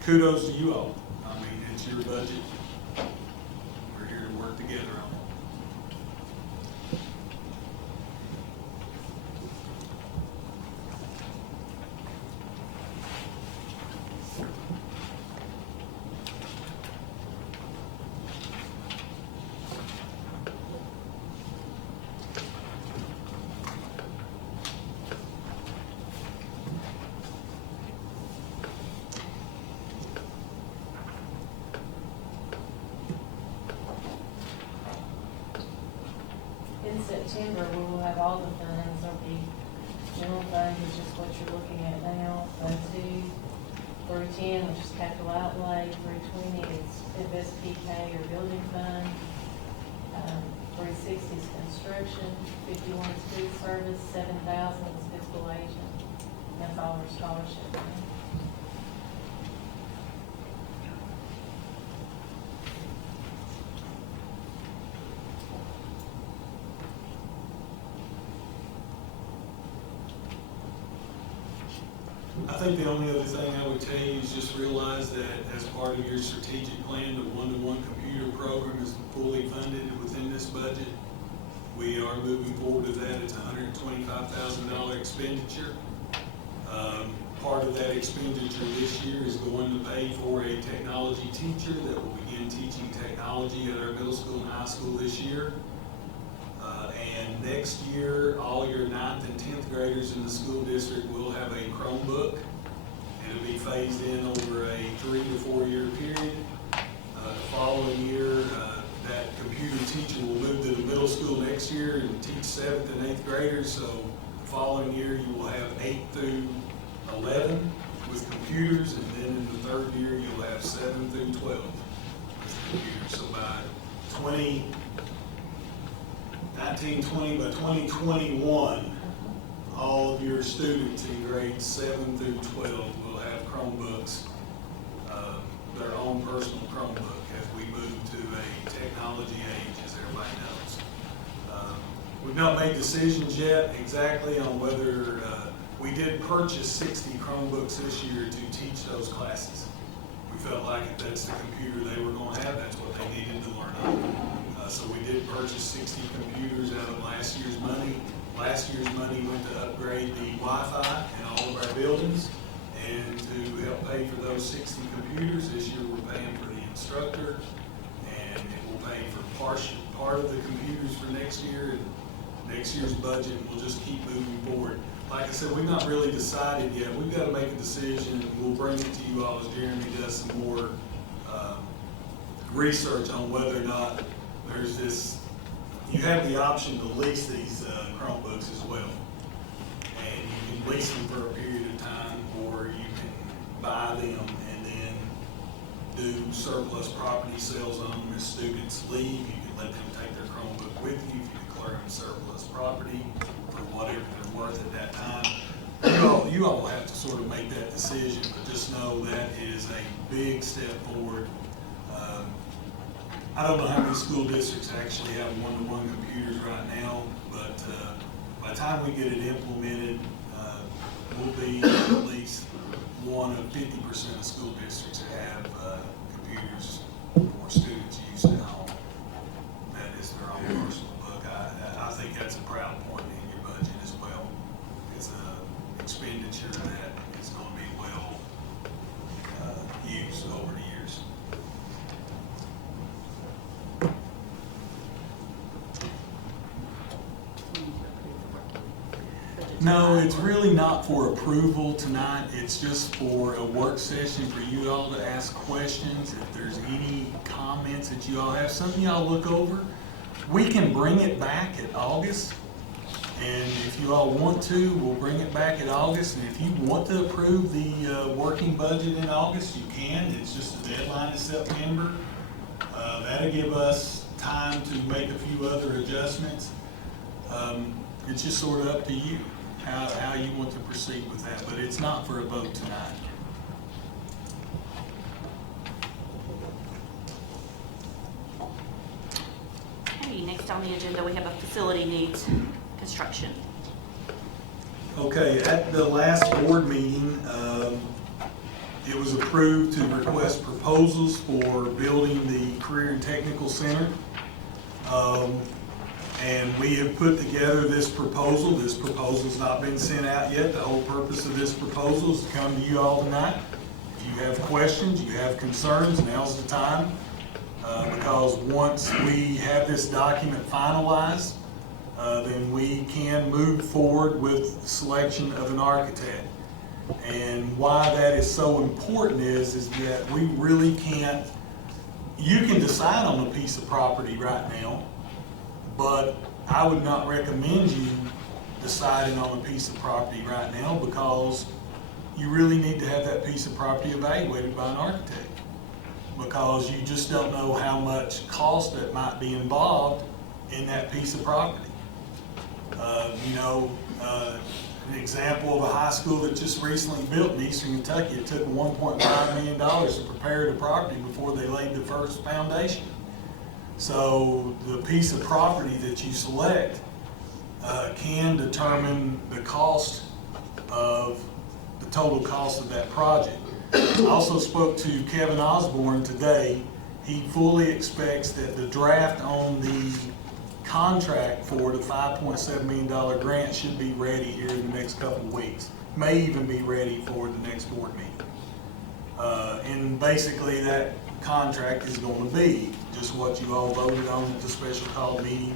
kudos to you all. I mean, it's your budget. We're here to work together on it. In September, we will have all the funds. There'll be general fund, which is what you're looking at now, fund 2 through 10, which is capital outlay, through 20 is FSPK or building fund, 360 is construction, 51 is food service, 7,000 is fiscal agent. That's all our scholarship money. I think the only other thing I would tell you is just realize that as part of your strategic plan, the one-to-one computer program is fully funded within this budget. We are moving forward with that. It's a $125,000 expenditure. Part of that expenditure this year is going to pay for a technology teacher that will begin teaching technology at our middle school and high school this year. And next year, all your 9th and 10th graders in the school district will have a Chromebook. It'll be phased in over a 3 to 4 year period. The following year, that computer teacher will move to the middle school next year and teach 7th and 8th graders. So the following year, you will have 8 through 11 with computers, and then in the 3rd year, you'll have 7 through 12 with computers. So by 1920, by 2021, all of your students in grades 7 through 12 will have Chromebooks, their own personal Chromebook, as we move to a technology age, as everybody knows. We've not made decisions yet exactly on whether, we did purchase 60 Chromebooks this year to teach those classes. We felt like if that's the computer they were going to have, that's what they needed to learn on. So we did purchase 60 computers out of last year's money. Last year's money went to upgrade the Wi-Fi in all of our buildings and to help pay for those 60 computers. This year we're paying for the instructor, and it will pay for part of the computers for next year and next year's budget. We'll just keep moving forward. Like I said, we've not really decided yet. We've got to make a decision. We'll bring it to you all as Jeremy does some more research on whether or not there's this, you have the option to lease these Chromebooks as well. And you can lease them for a period of time, or you can buy them and then do surplus property sales on them as students leave. You can let them take their Chromebook with you. You can declare them surplus property for whatever they're worth at that time. You all have to sort of make that decision, but just know that is a big step forward I don't know how many school districts actually have one-to-one computers right now, but by the time we get it implemented, we'll be at least one of 50% of school districts that have computers for students use at home. That is their own personal book. I think that's a proud point in your budget as well. It's an expenditure that is going to be well used over the years. No, it's really not for approval tonight. It's just for a work session for you all to ask questions. If there's any comments that you all have, something y'all look over, we can bring it back in August. And if you all want to, we'll bring it back in August. And if you want to approve the working budget in August, you can. It's just the deadline in September. That'll give us time to make a few other adjustments. It's just sort of up to you how you want to proceed with that, but it's not for a vote tonight. Okay, next on the agenda, we have a facility needs construction. Okay, at the last board meeting, it was approved to request proposals for building the Career and Technical Center. And we have put together this proposal. This proposal's not been sent out yet. The whole purpose of this proposal is to come to you all tonight. If you have questions, you have concerns, now's the time. Because once we have this document finalized, then we can move forward with the selection of an architect. And why that is so important is that we really can't, you can decide on a piece of property right now, but I would not recommend you deciding on a piece of property right now because you really need to have that piece of property evaluated by an architect, because you just don't know how much cost that might be involved in that piece of property. An example of a high school that just recently built in Eastern Kentucky, it took $1.5 million to prepare the property before they laid the first foundation. So the piece of property that you select can determine the cost of the total cost of that project. I also spoke to Kevin Osborne today. He fully expects that the draft on the contract for the $5.7 million grant should be ready here in the next couple of weeks. May even be ready for the next board meeting. And basically that contract is going to be just what you all voted on at the special call meeting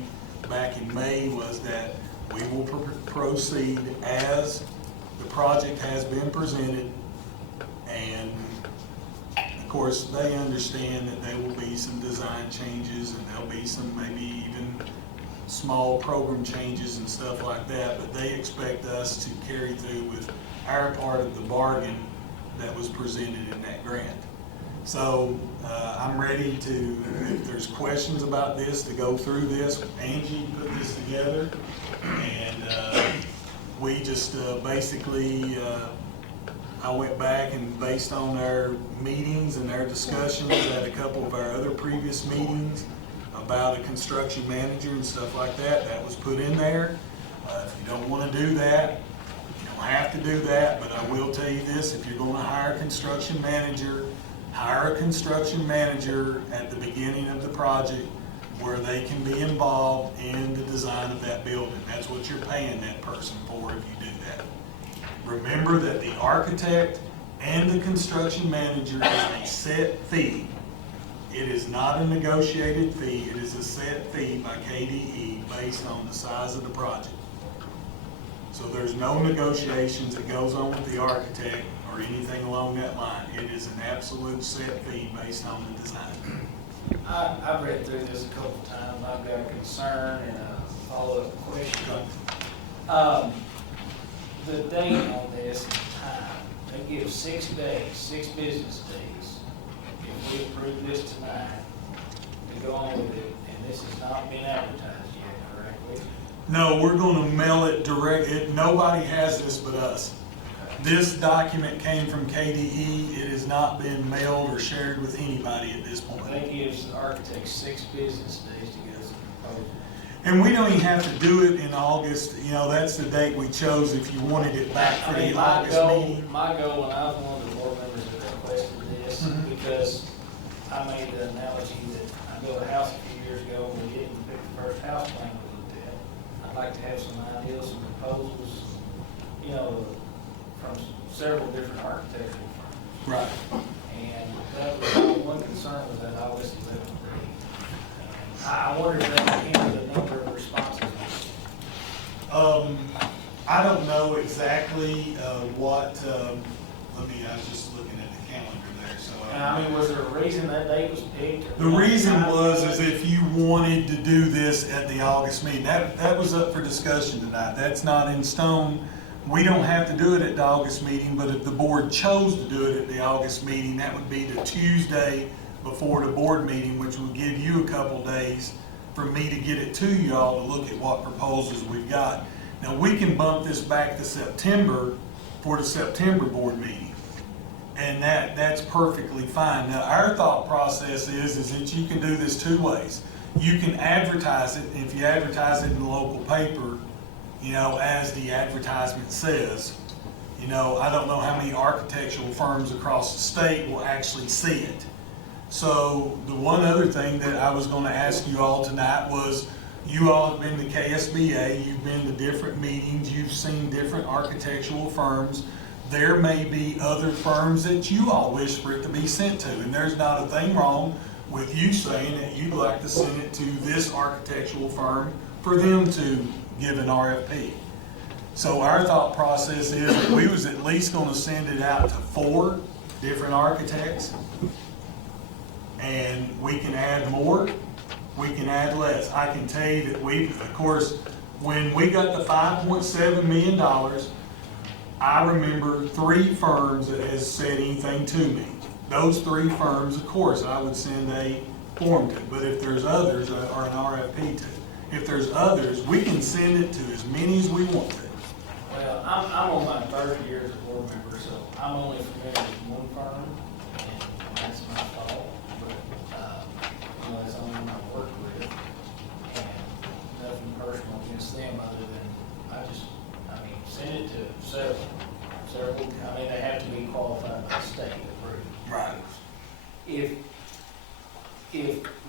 back in May, was that we will proceed as the project has been presented. And of course, they understand that there will be some design changes and there'll be some maybe even small program changes and stuff like that, but they expect us to carry through with our part of the bargain that was presented in that grant. So I'm ready to, if there's questions about this, to go through this. Angie put this together, and we just basically, I went back and based on our meetings and our discussions at a couple of our other previous meetings about a construction manager and stuff like that, that was put in there. If you don't want to do that, you don't have to do that, but I will tell you this: if you're going to hire a construction manager, hire a construction manager at the beginning of the project where they can be involved in the design of that building. That's what you're paying that person for if you do that. Remember that the architect and the construction manager is a set fee. It is not a negotiated fee. It is a set fee by KDE based on the size of the project. So there's no negotiations that goes on with the architect or anything along that line. It is an absolute set fee based on the design. I've read through this a couple of times. I've got a concern and a follow-up question. The date on this time, they give 6 days, 6 business days. If we approve this tonight, to go on with it, and this has not been advertised yet, correctly? No, we're going to mail it direct. Nobody has this but us. This document came from KDE. It has not been mailed or shared with anybody at this point. That gives the architect 6 business days to get us a proposal. And we don't even have to do it in August. You know, that's the date we chose if you wanted it back for I mean, the August meeting. my goal, and I was one of the board members that requested this, because I made the analogy that I built a house a few years ago, and we didn't pick the first house plan we looked at. I'd like to have some ideas, some proposals, you know, from several different architectural firms. Right. And that was one concern was that August 11th date. I wonder if that came with a number of responses. I don't know exactly what, I was just looking at the calendar there, so. And I mean, was there a reason that date was picked? The reason was is if you wanted to do this at the August meeting, that was up for discussion tonight. That's not in stone. We don't have to do it at the August meeting, but if the board chose to do it at the August meeting, that would be the Tuesday before the board meeting, which would give you a couple days for me to get it to y'all to look at what proposals we've got. Now, we can bump this back to September for the September board meeting. And that's perfectly fine. Now, our thought process is that you can do this 2 ways. You can advertise it, and if you advertise it in the local paper, you know, as the advertisement says, you know, I don't know how many architectural firms across the state will actually see it. So the one other thing that I was gonna ask you all tonight was, you all have been to KSBA, you've been to different meetings, you've seen different architectural firms. There may be other firms that you all wish for it to be sent to, and there's not a thing wrong with you saying that you'd like to send it to this architectural firm for them to give an RFP. So our thought process is that we was at least gonna send it out to 4 different architects. And we can add more, we can add less. I can tell you that of course, when we got the $5.7 million, I remember 3 firms that has said anything to me. Those 3 firms, of course, I would send a form to, but if there's others, or an RFP to. If there's others, we can send it to as many as we want to. Well, I'm on my 3rd year as a board member, so I'm only familiar with one firm, and that's my fault. But, you know, that's only one I work with, and nothing personal against them other than, I mean, send it to several. I mean, they have to be qualified by state approved. Right. If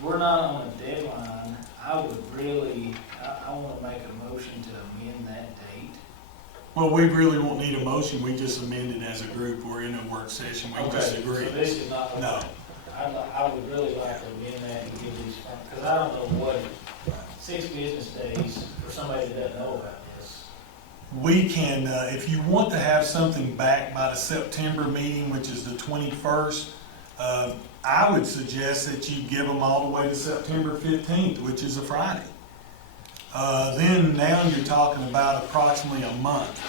we're not on a deadline, I would really, I want to make a motion to amend that date. Well, we really won't need a motion, we just amend it as a group, we're in a work session, we just agree. So this is not. No. I would really like to amend that and give these, because I don't know what, 6 business days for somebody that doesn't know about this. We can, if you want to have something back by the September meeting, which is the 21st, I would suggest that you give them all the way to September 15th, which is a Friday. Then now you're talking about approximately a month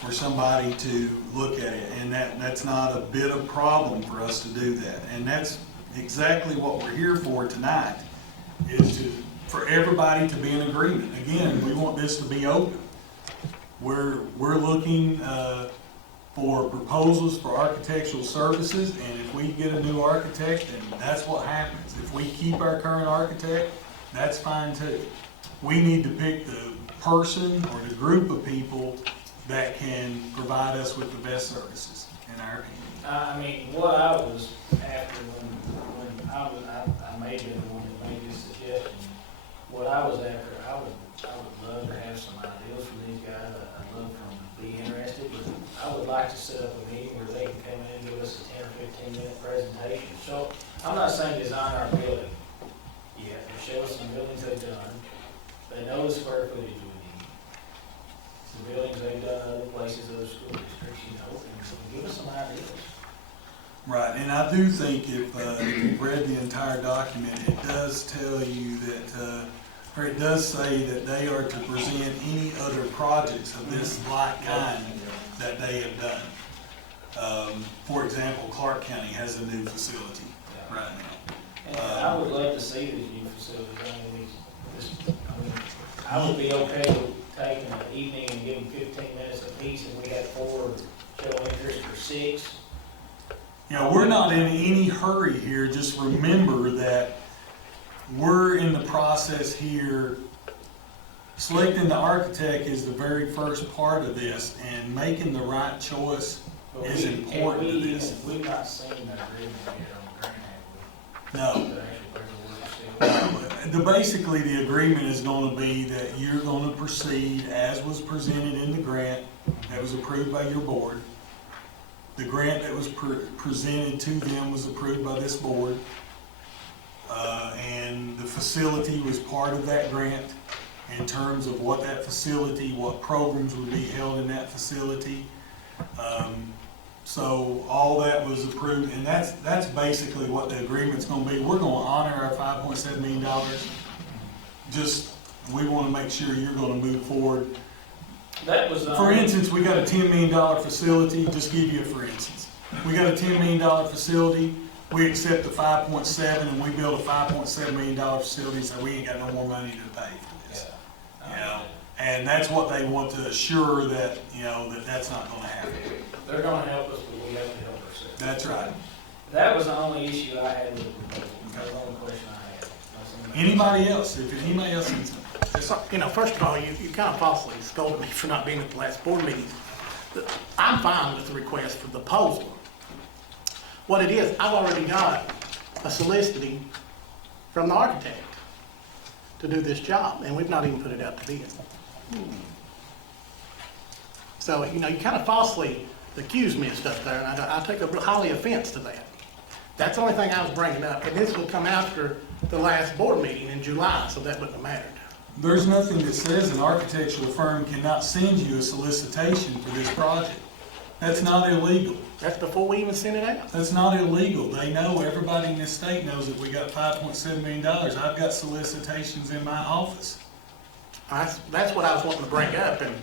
for somebody to look at it, and that's not a bit of problem for us to do that. And that's exactly what we're here for tonight, is for everybody to be in agreement. Again, we want this to be open. We're looking for proposals for architectural services, and if we get a new architect, then that's what happens. If we keep our current architect, that's fine too. We need to pick the person or the group of people that can provide us with the best services, in our opinion. I mean, what I was after when I may be the one that made this suggestion, what I was after, I would love to have some ideas from these guys. I'd love for them to be interested, but I would like to set up a meeting where they can come in and give us a 10 or 15 minute presentation. So I'm not saying design our building yet, but show us some buildings they've done. They know the square footage we need. The buildings they've done in other places, other school districts, you know, and give us some ideas. Right, and I do think if you've read the entire document, it does tell you that, or it does say that they are to present any other projects of this like kind that they have done. For example, Clark County has a new facility right now. And I would love to see these new facilities. I would be okay with taking an evening and giving 15 minutes apiece, and we had 4 show interest for 6. You know, we're not in any hurry here, just remember that we're in the process here. Selecting the architect is the very first part of this, and making the right choice is important to this. We've not seen the agreement yet on the grant, No. have we? There actually, there's a work session. Basically, the agreement is gonna be that you're gonna proceed as was presented in the grant that was approved by your board. The grant that was presented to them was approved by this board. And the facility was part of that grant in terms of what that facility, what programs would be held in that facility. So all that was approved, and that's basically what the agreement's gonna be. We're gonna honor our $5.7 million. Just, we wanna make sure you're gonna move forward. That was the For only- instance, we got a $10 million facility, just give you a for instance. We got a $10 million facility, we accept the 5.7 and we build a $5.7 million facility, so we ain't got no more money to pay for this. You know, and that's what they want to assure that, you know, that's not gonna happen. They're gonna help us, but we have to help ourselves. That's right. That was the only issue I had with the proposal. That was the only question I had. Anybody else, if anybody else needs to. So, you know, first of all, you kind of falsely scolded me for not being at the last board meeting. I'm fine with the request for the proposal. What it is, I've already got a soliciting from the architect to do this job, and we've not even put it out to bid. So, you know, you kind of falsely accused me of stuff there, and I take a highly offense to that. That's the only thing I was bringing up, and this will come after the last board meeting in July, so that wouldn't have mattered. There's nothing that says an architectural firm cannot send you a solicitation for this project. That's not illegal. That's before we even sent it out. That's not illegal. They know, everybody in this state knows that we got $5.7 million. I've got solicitations in my office. That's what I was wanting to bring up, and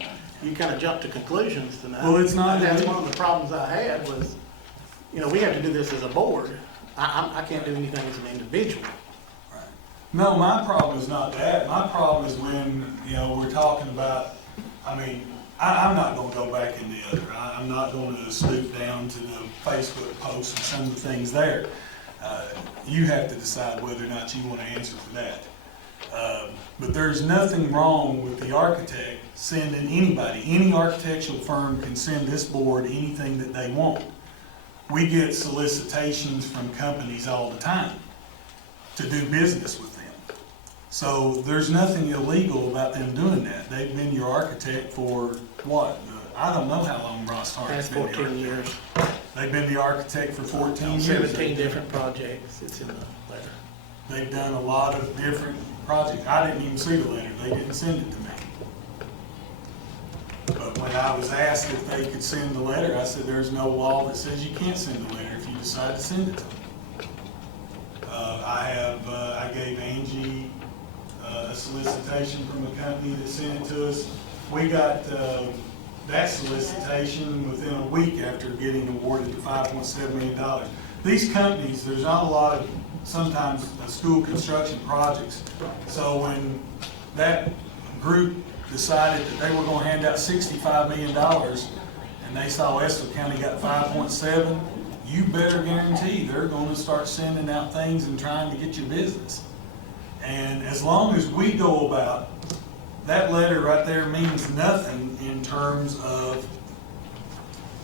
you kind of jumped to conclusions tonight. Well, it's not That's illegal. one of the problems I had was, you know, we have to do this as a board. I can't do anything as an individual. No, my problem is not that. My problem is when, you know, we're talking about, I mean, I'm not gonna go back in the other. I'm not gonna stoop down to the Facebook posts and some of the things there. You have to decide whether or not you wanna answer for that. But there's nothing wrong with the architect sending anybody, any architectural firm can send this board anything that they want. We get solicitations from companies all the time to do business with them. So there's nothing illegal about them doing that. They've been your architect for what? I don't know how long Ross Hart's Past been the 14 years, architect. They've been the architect for 14 years. 17 different projects, it's in the letter. They've done a lot of different projects. I didn't even see the letter. They didn't send it to me. But when I was asked if they could send the letter, I said, there's no law that says you can't send the letter if you decide to send it to them. I gave Angie a solicitation from a company that sent it to us. We got that solicitation within a week after getting awarded the $5.7 million. These companies, there's not a lot of, sometimes, school construction projects. So when that group decided that they were gonna hand out $65 million, and they saw Estill County got 5.7, you better guarantee they're gonna start sending out things and trying to get your business. And as long as we go about, that letter right there means nothing in terms of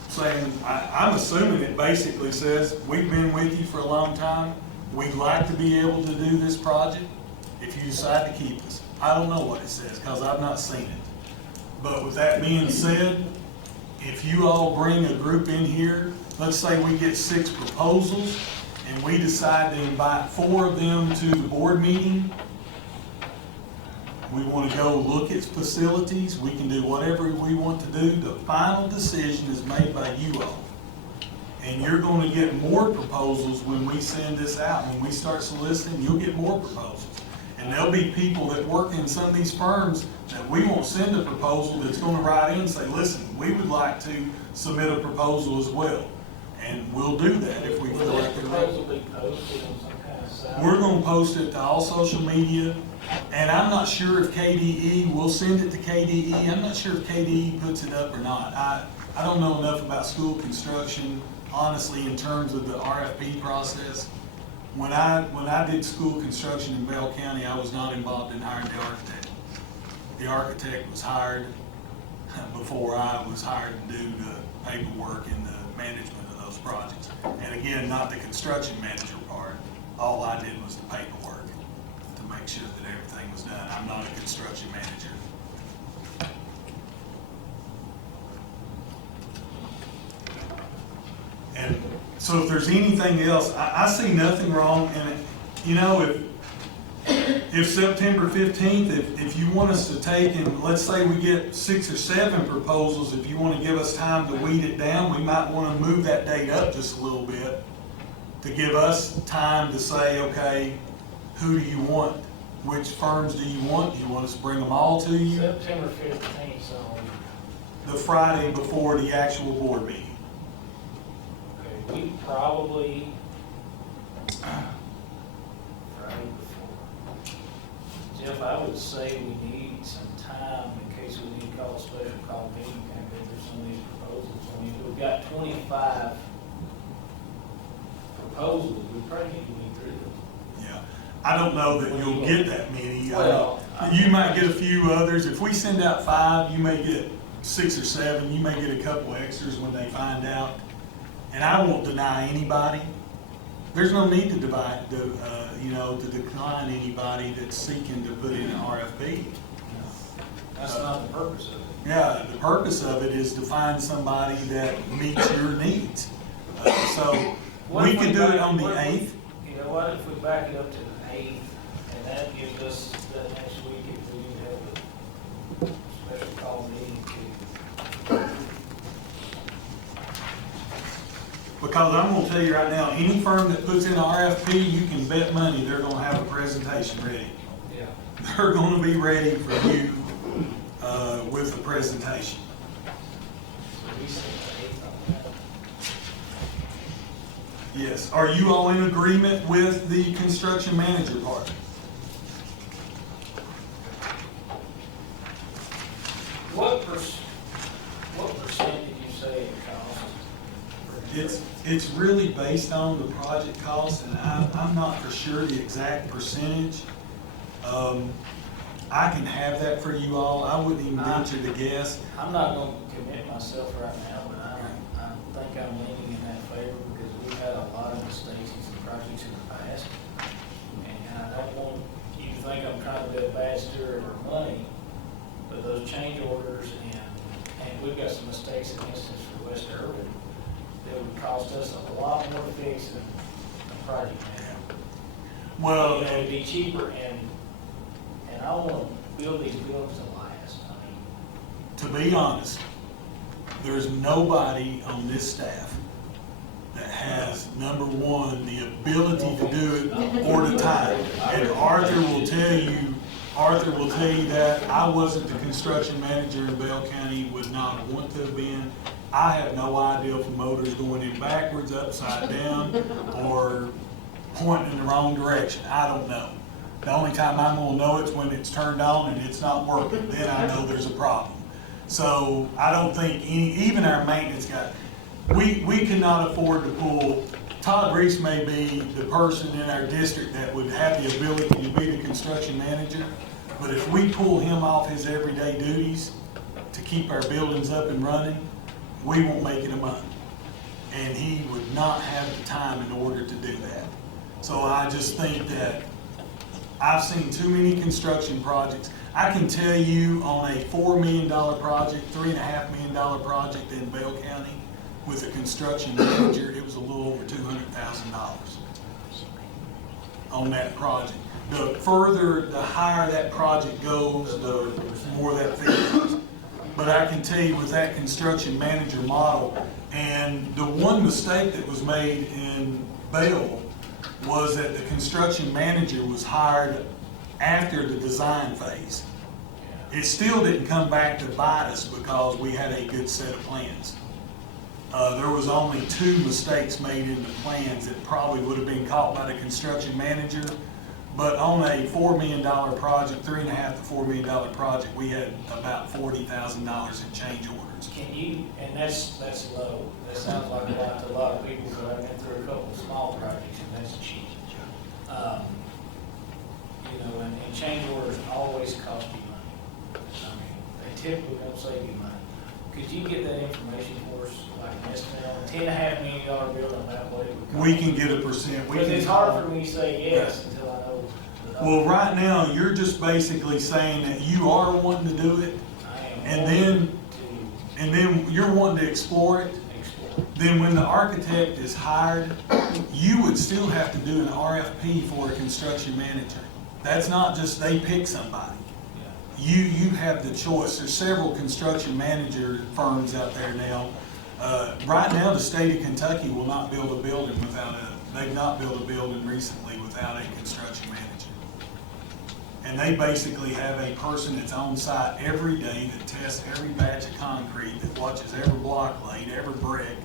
saying, I'm assuming it basically says, we've been with you for a long time, we'd like to be able to do this project if you decide to keep us. I don't know what it says, because I've not seen it. But with that being said, if you all bring a group in here, let's say we get 6 proposals, and we decide to invite 4 of them to the board meeting, we want to go look at facilities, we can do whatever we want to do. The final decision is made by you all. And you're going to get more proposals when we send this out. When we start soliciting, you'll get more proposals. And there'll be people that work in some of these firms that we won't send a proposal that's going to write in and say, listen, we would like to submit a proposal as well. And we'll do that if we feel Will like this they're ready. proposal be posted on some kind of We're gonna post it to all social media, and I'm not sure if KDE, we'll send it to KDE. I'm not sure if KDE puts it up or not. I don't know enough about school construction, honestly, in terms of the RFP process. When I did school construction in Bell County, I was not involved in hiring the architect. The architect was hired before I was hired to do the paperwork and the management of those projects. And again, not the construction manager part. All I did was the paperwork to make sure that everything was done. I'm not a construction manager. And so if there's anything else, I see nothing wrong in it. You know, if September 15th, if you want us to take and let's say we get 6 or 7 proposals, if you want to give us time to weed it down, we might want to move that date up just a little bit to give us time to say, okay, who do you want? Which firms do you want? Do you want us to bring them all to you? September 15th, so, The Friday before the actual board meeting. okay, we probably, Friday before. Jeff, I would say we need some time in case we need to call a special call meeting and go through some of these proposals. I mean, we've got 25 proposals, we probably need to meet through them. Yeah, I don't know that you'll get that many. Well, You might get a few others. If we send out 5, you may get 6 or 7. You may get a couple extras when they find out. And I won't deny anybody. There's no need to to decline anybody that's seeking to put in an RFP. That's not the purpose of it. Yeah, the purpose of it is to find somebody that meets your needs. So What we if could do it on the what if we- 8th. You know what, if we back it up to the 8th, and that gives us that next week, if we need to have a special call meeting to. Because I'm gonna tell you right now, any firm that puts in an RFP, you can bet money they're gonna have a presentation ready. Yeah. They're gonna be ready for you, with the presentation. So we set the 8th on that. Yes, are you all in agreement with the construction manager part? What percent did you say it cost? It's really based on the project cost, and I'm not for sure the exact percentage. I can have that for you all. I wouldn't even venture to guess. I'm not gonna commit myself right now, but I think I'm leaning in that favor because we've had a lot of mistakes in some projects in the past. And I don't want you to think I'm trying to be a bad steward of our money, but those change orders and we've got some mistakes against us for West Urban that would cost us a lot more to fix than the project now. Well, You know, it'd be cheaper and I wanna build these buildings to last. I mean, to be honest, there's nobody on this staff that has, number one, the ability to do it or the time. And Arthur will tell you that I wasn't the construction manager in Bell County, would not want to have been. I have no idea if a motor's going in backwards, upside down, or pointing in the wrong direction. I don't know. The only time I'm gonna know it's when it's turned on and it's not working, then I know there's a problem. So I don't think even our maintenance guy, we cannot afford to pull. Todd Reese may be the person in our district that would have the ability to be the construction manager, but if we pull him off his everyday duties to keep our buildings up and running, we won't make it a month. And he would not have the time in order to do that. So I just think that I've seen too many construction projects. I can tell you on a $4 million project, $3.5 million project in Bell County with a construction manager, it was a little over $200,000 on that project. The higher that project goes, the more that fee is. But I can tell you with that construction manager model, and the one mistake that was made in Bell was that the construction manager was hired after the design phase. It still didn't come back to bite us because we had a good set of plans. There was only 2 mistakes made in the plans that probably would have been caught by the construction manager. But on a $4 million project, $3.5 to $4 million project, we had about $40,000 in change orders. Can you, and that's low, that sounds like a lot to a lot of people, but I've been through a couple of small projects, and that's cheap. You know, and change orders always cost you money. I mean, they typically don't save you money. Could you get that information for us, like an estimate on a $10.5 million building, about what it would cost? We can get a percent. We Because can- it's hard for me to say yes until I know. the Well, number. right now, you're just basically saying that you are wanting to do it, I am and wanting then you're wanting to explore it. to explore. Then when the architect is hired, you would still have to do an RFP for a construction manager. That's not just they pick somebody. You have the choice. There's several construction manager firms out there now. Right now, the state of Kentucky will not build a building they've not built a building recently without a construction manager. And they basically have a person that's on site every day that tests every batch of concrete, that watches every block laid, every brick,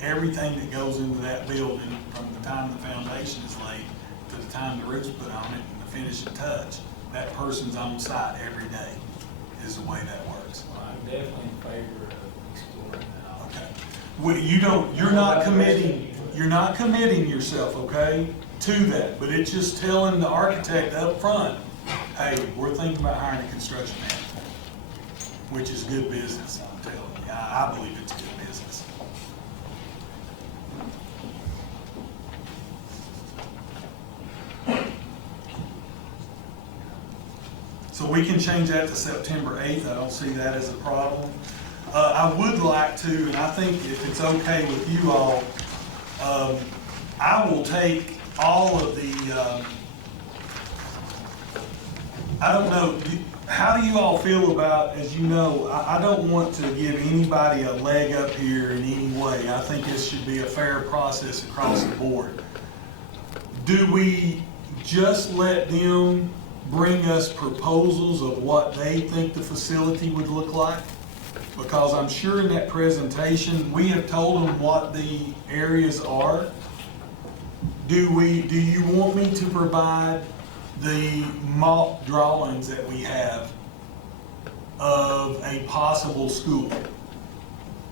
everything that goes into that building from the time the foundation is laid to the time the roof's put on it and the finishing touch. That person's on site every day is the way that works. Well, I'm definitely in favor of exploring that option. Okay. Well, you're not committing yourself, okay, to that, but it's just telling the architect up front, hey, we're thinking about hiring a construction manager, which is good business, I'm telling you. I believe it's good business. So we can change that to September 8th. I don't see that as a problem. I would like to, and I think if it's okay with you all, I will take all of the, I don't know, how do you all feel about, as you know, I don't want to give anybody a leg up here in any way. I think this should be a fair process across the board. Do we just let them bring us proposals of what they think the facility would look like? Because I'm sure in that presentation, we have told them what the areas are. Do you want me to provide the mock drawings that we have of a possible school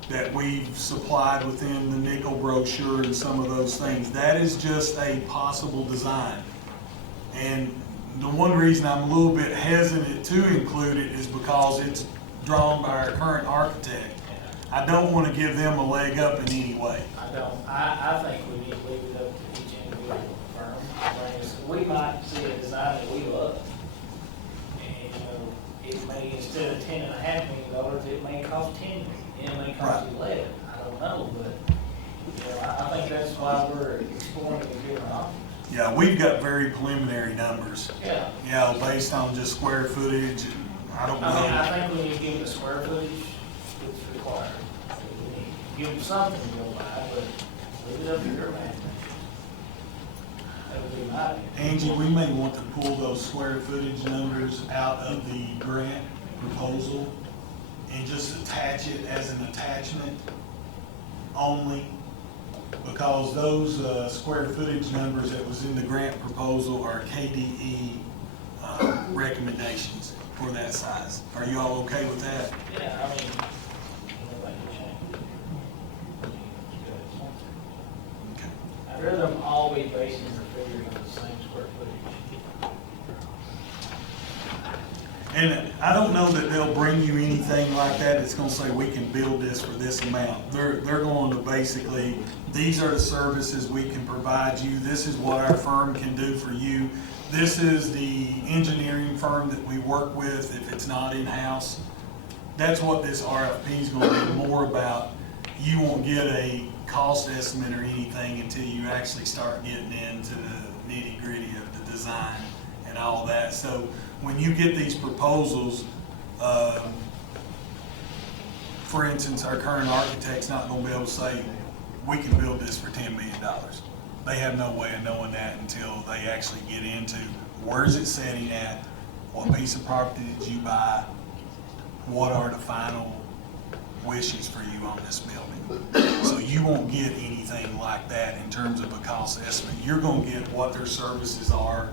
that we've supplied within the nickel brochure and some of those things? That is just a possible design. And the one reason I'm a little bit hesitant to include it is because it's drawn by our current architect. I don't want to give them a leg up in any way. I think we need to leave it up to each individual firm. We might see a design that we love. And, you know, it may, instead of $10.5 million, it may cost $10 million. It may cost Right. $11. I don't know, but, you know, I think that's why we're exploring the different options. Yeah, we've got very preliminary numbers. Yeah. Yeah, based on just square footage, and I don't I mean, know. I think we need to give them the square footage that's required. We need to give them something to go by, but leave it up to your imagination. That would be my opinion. Angie, we may want to pull those square footage numbers out of the grant proposal and just attach it as an attachment only, because those square footage numbers that was in the grant proposal are KDE recommendations for that size. Are you all okay with that? Yeah, I mean, nobody can change. Okay. I'd rather them all be basing their figures on the same square footage. And I don't know that they'll bring you anything like that. It's gonna say, we can build this for this amount. They're going to basically, these are the services we can provide you. This is what our firm can do for you. This is the engineering firm that we work with if it's not in-house. That's what this RFP is gonna be more about. You won't get a cost estimate or anything until you actually start getting into the nitty-gritty of the design and all that. So when you get these proposals, for instance, our current architect's not gonna be able to say, we can build this for $10 million. They have no way of knowing that until they actually get into, where's it setting at? What piece of property did you buy? What are the final wishes for you on this building. So you won't get anything like that in terms of a cost estimate. You're gonna get what their services are,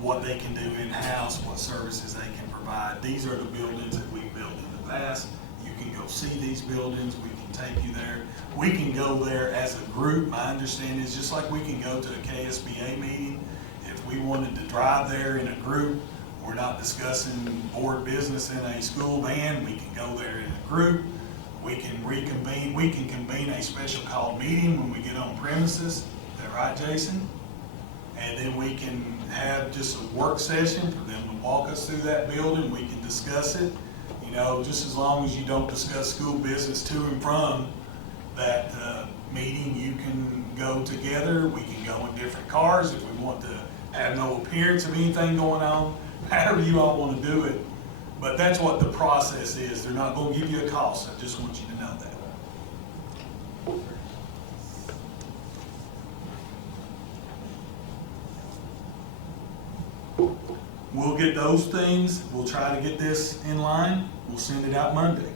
what they can do in-house, what services they can provide. These are the buildings that we've built in the past. You can go see these buildings, we can take you there. We can go there as a group. My understanding is just like we can go to a KSBA meeting, if we wanted to drive there in a group, we're not discussing board business in a school van, we can go there in a group. We can reconvene, we can convene a special call meeting when we get on premises. Is that right, Jason? And then we can have just a work session for them to walk us through that building. We can discuss it. You know, just as long as you don't discuss school business to and from that meeting, you can go together. We can go in different cars if we want to have no appearance of anything going on, however you all want to do it. But that's what the process is. They're not going to give you a cost. I just want you to know that. We'll get those things. We'll try to get this in line. We'll send it out Monday.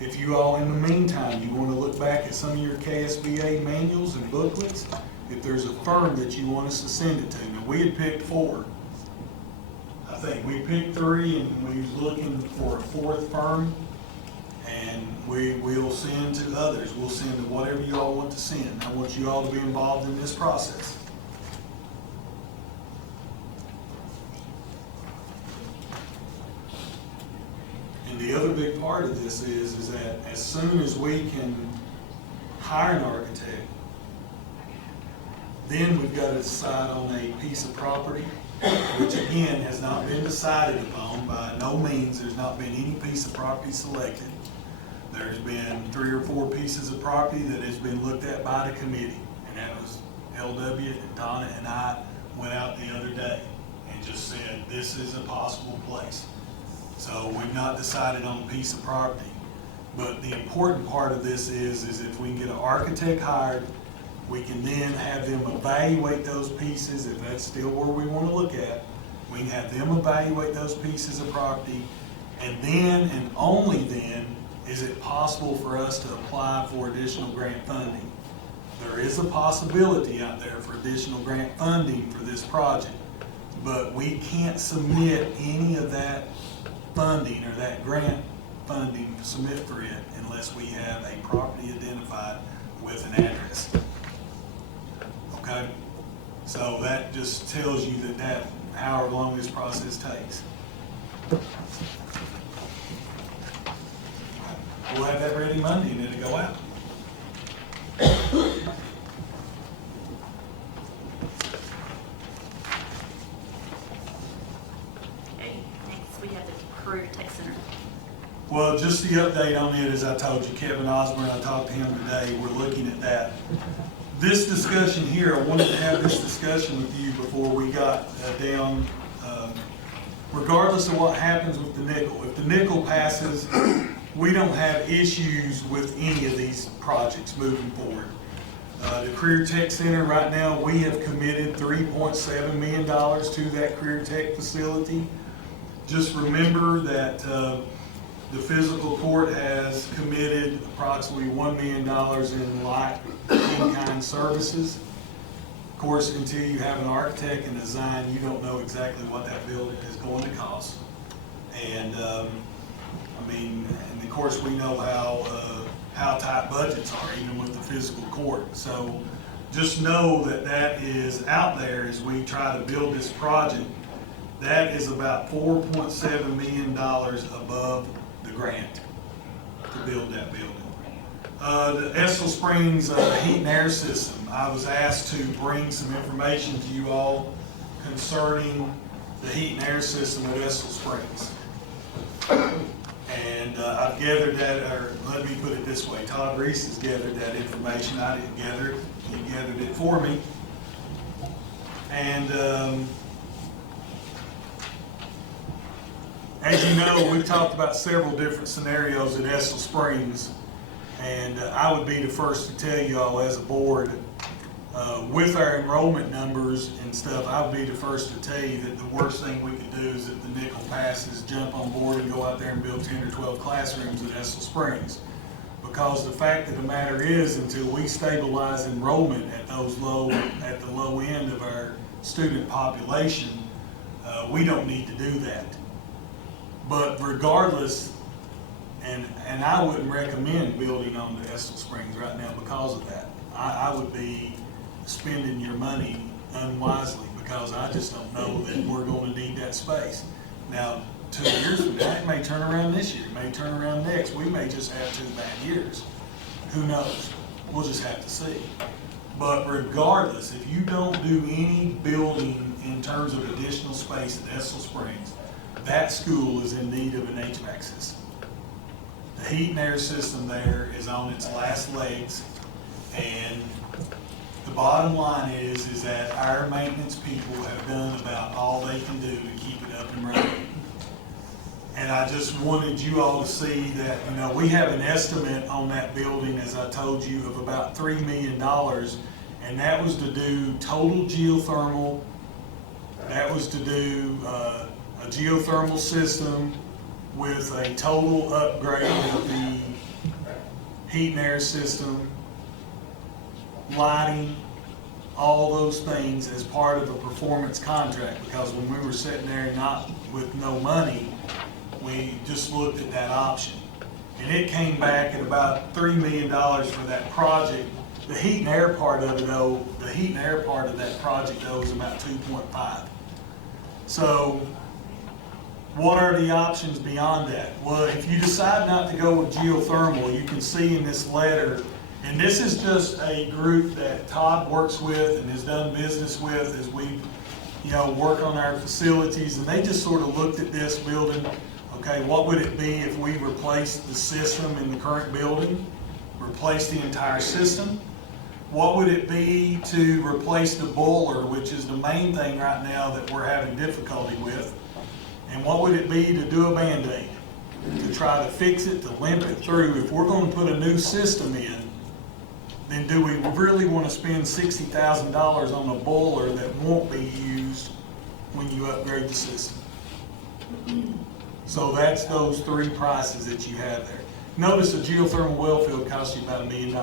If you all, in the meantime, you want to look back at some of your KSBA manuals and booklets, if there's a firm that you want us to send it to. Now, we had picked 4. I think we picked 3, and we was looking for a 4th firm, and we'll send to others. We'll send to whatever you all want to send. I want you all to be involved in this process. And the other big part of this is that as soon as we can hire an architect, then we've got to decide on a piece of property, which again has not been decided upon. By no means, there's not been any piece of property selected. There's been 3 or 4 pieces of property that has been looked at by the committee, and that was LW and Donna and I went out the other day and just said, this is a possible place. So we've not decided on a piece of property. But the important part of this is if we can get an architect hired, we can then have them evaluate those pieces, if that's still where we want to look at. We can have them evaluate those pieces of property, and then, and only then, is it possible for us to apply for additional grant funding. There is a possibility out there for additional grant funding for this project, but we can't submit any of that funding or that grant funding to submit for it unless we have a property identified with an address. Okay? So that just tells you that however long this process takes. We'll have that ready Monday and it'll go out. Okay, next we have the Career Tech Center. Well, just the update on it, as I told you, Kevin Osborne, I talked to him today, we're looking at that. This discussion here, I wanted to have this discussion with you before we got down, regardless of what happens with the nickel. If the nickel passes, we don't have issues with any of these projects moving forward. The Career Tech Center, right now, we have committed $3.7 million to that Career Tech facility. Just remember that the physical court has committed approximately $1 million in like in-kind services. Of course, until you have an architect and design, you don't know exactly what that building is going to cost. And I mean, and of course, we know how tight budgets are, even with the physical court. So just know that that is out there as we try to build this project. That is about $4.7 million above the grant to build that building. The Estill Springs heat and air system, I was asked to bring some information to you all concerning the heat and air system at Estill Springs. And I've gathered that, or let me put it this way, Todd Reese has gathered that information. I didn't gather it, he gathered it for me. And as you know, we've talked about several different scenarios at Estill Springs, and I would be the first to tell you all as a board, With our enrollment numbers and stuff, I would be the first to tell you that the worst thing we could do is if the nickel passes, jump on board and go out there and build 10 or 12 classrooms at Estill Springs. Because the fact of the matter is, until we stabilize enrollment at the low end of our student population, we don't need to do that. But regardless, and I wouldn't recommend building on the Estill Springs right now because of that. I would be spending your money unwisely because I just don't know that we're going to need that space. Now, 2 years from now, it may turn around this year, it may turn around next. We may just have 2 bad years. Who knows? We'll just have to see. But regardless, if you don't do any building in terms of additional space at Estill Springs, that school is in need of an HVAC system. The heat and air system there is on its last legs, and the bottom line is that our maintenance people have done about all they can do to keep it up and running. And I just wanted you all to see that, you know, we have an estimate on that building, as I told you, of about $3 million, and that was to do total geothermal. That was to do a geothermal system with a total upgrade of the heat and air system, lighting, all those things as part of a performance contract, because when we were sitting there not with no money, we just looked at that option. And it came back at about $3 million for that project. The heat and air part of it though, the heat and air part of that project though is about 2.5. So what are the options beyond that? Well, if you decide not to go with geothermal, you can see in this letter, and this is just a group that Todd works with and has done business with as we, you know, work on our facilities, and they just sort of looked at this building. Okay, what would it be if we replaced the system in the current building, replace the entire system? What would it be to replace the boiler, which is the main thing right now that we're having difficulty with? And what would it be to do a Band-Aid, to try to fix it, to limp it through? If we're going to put a new system in, then do we really want to spend $60,000 on a boiler that won't be used when you upgrade the system? So that's those 3 prices that you have there. Notice a geothermal well field costs you about $1 million.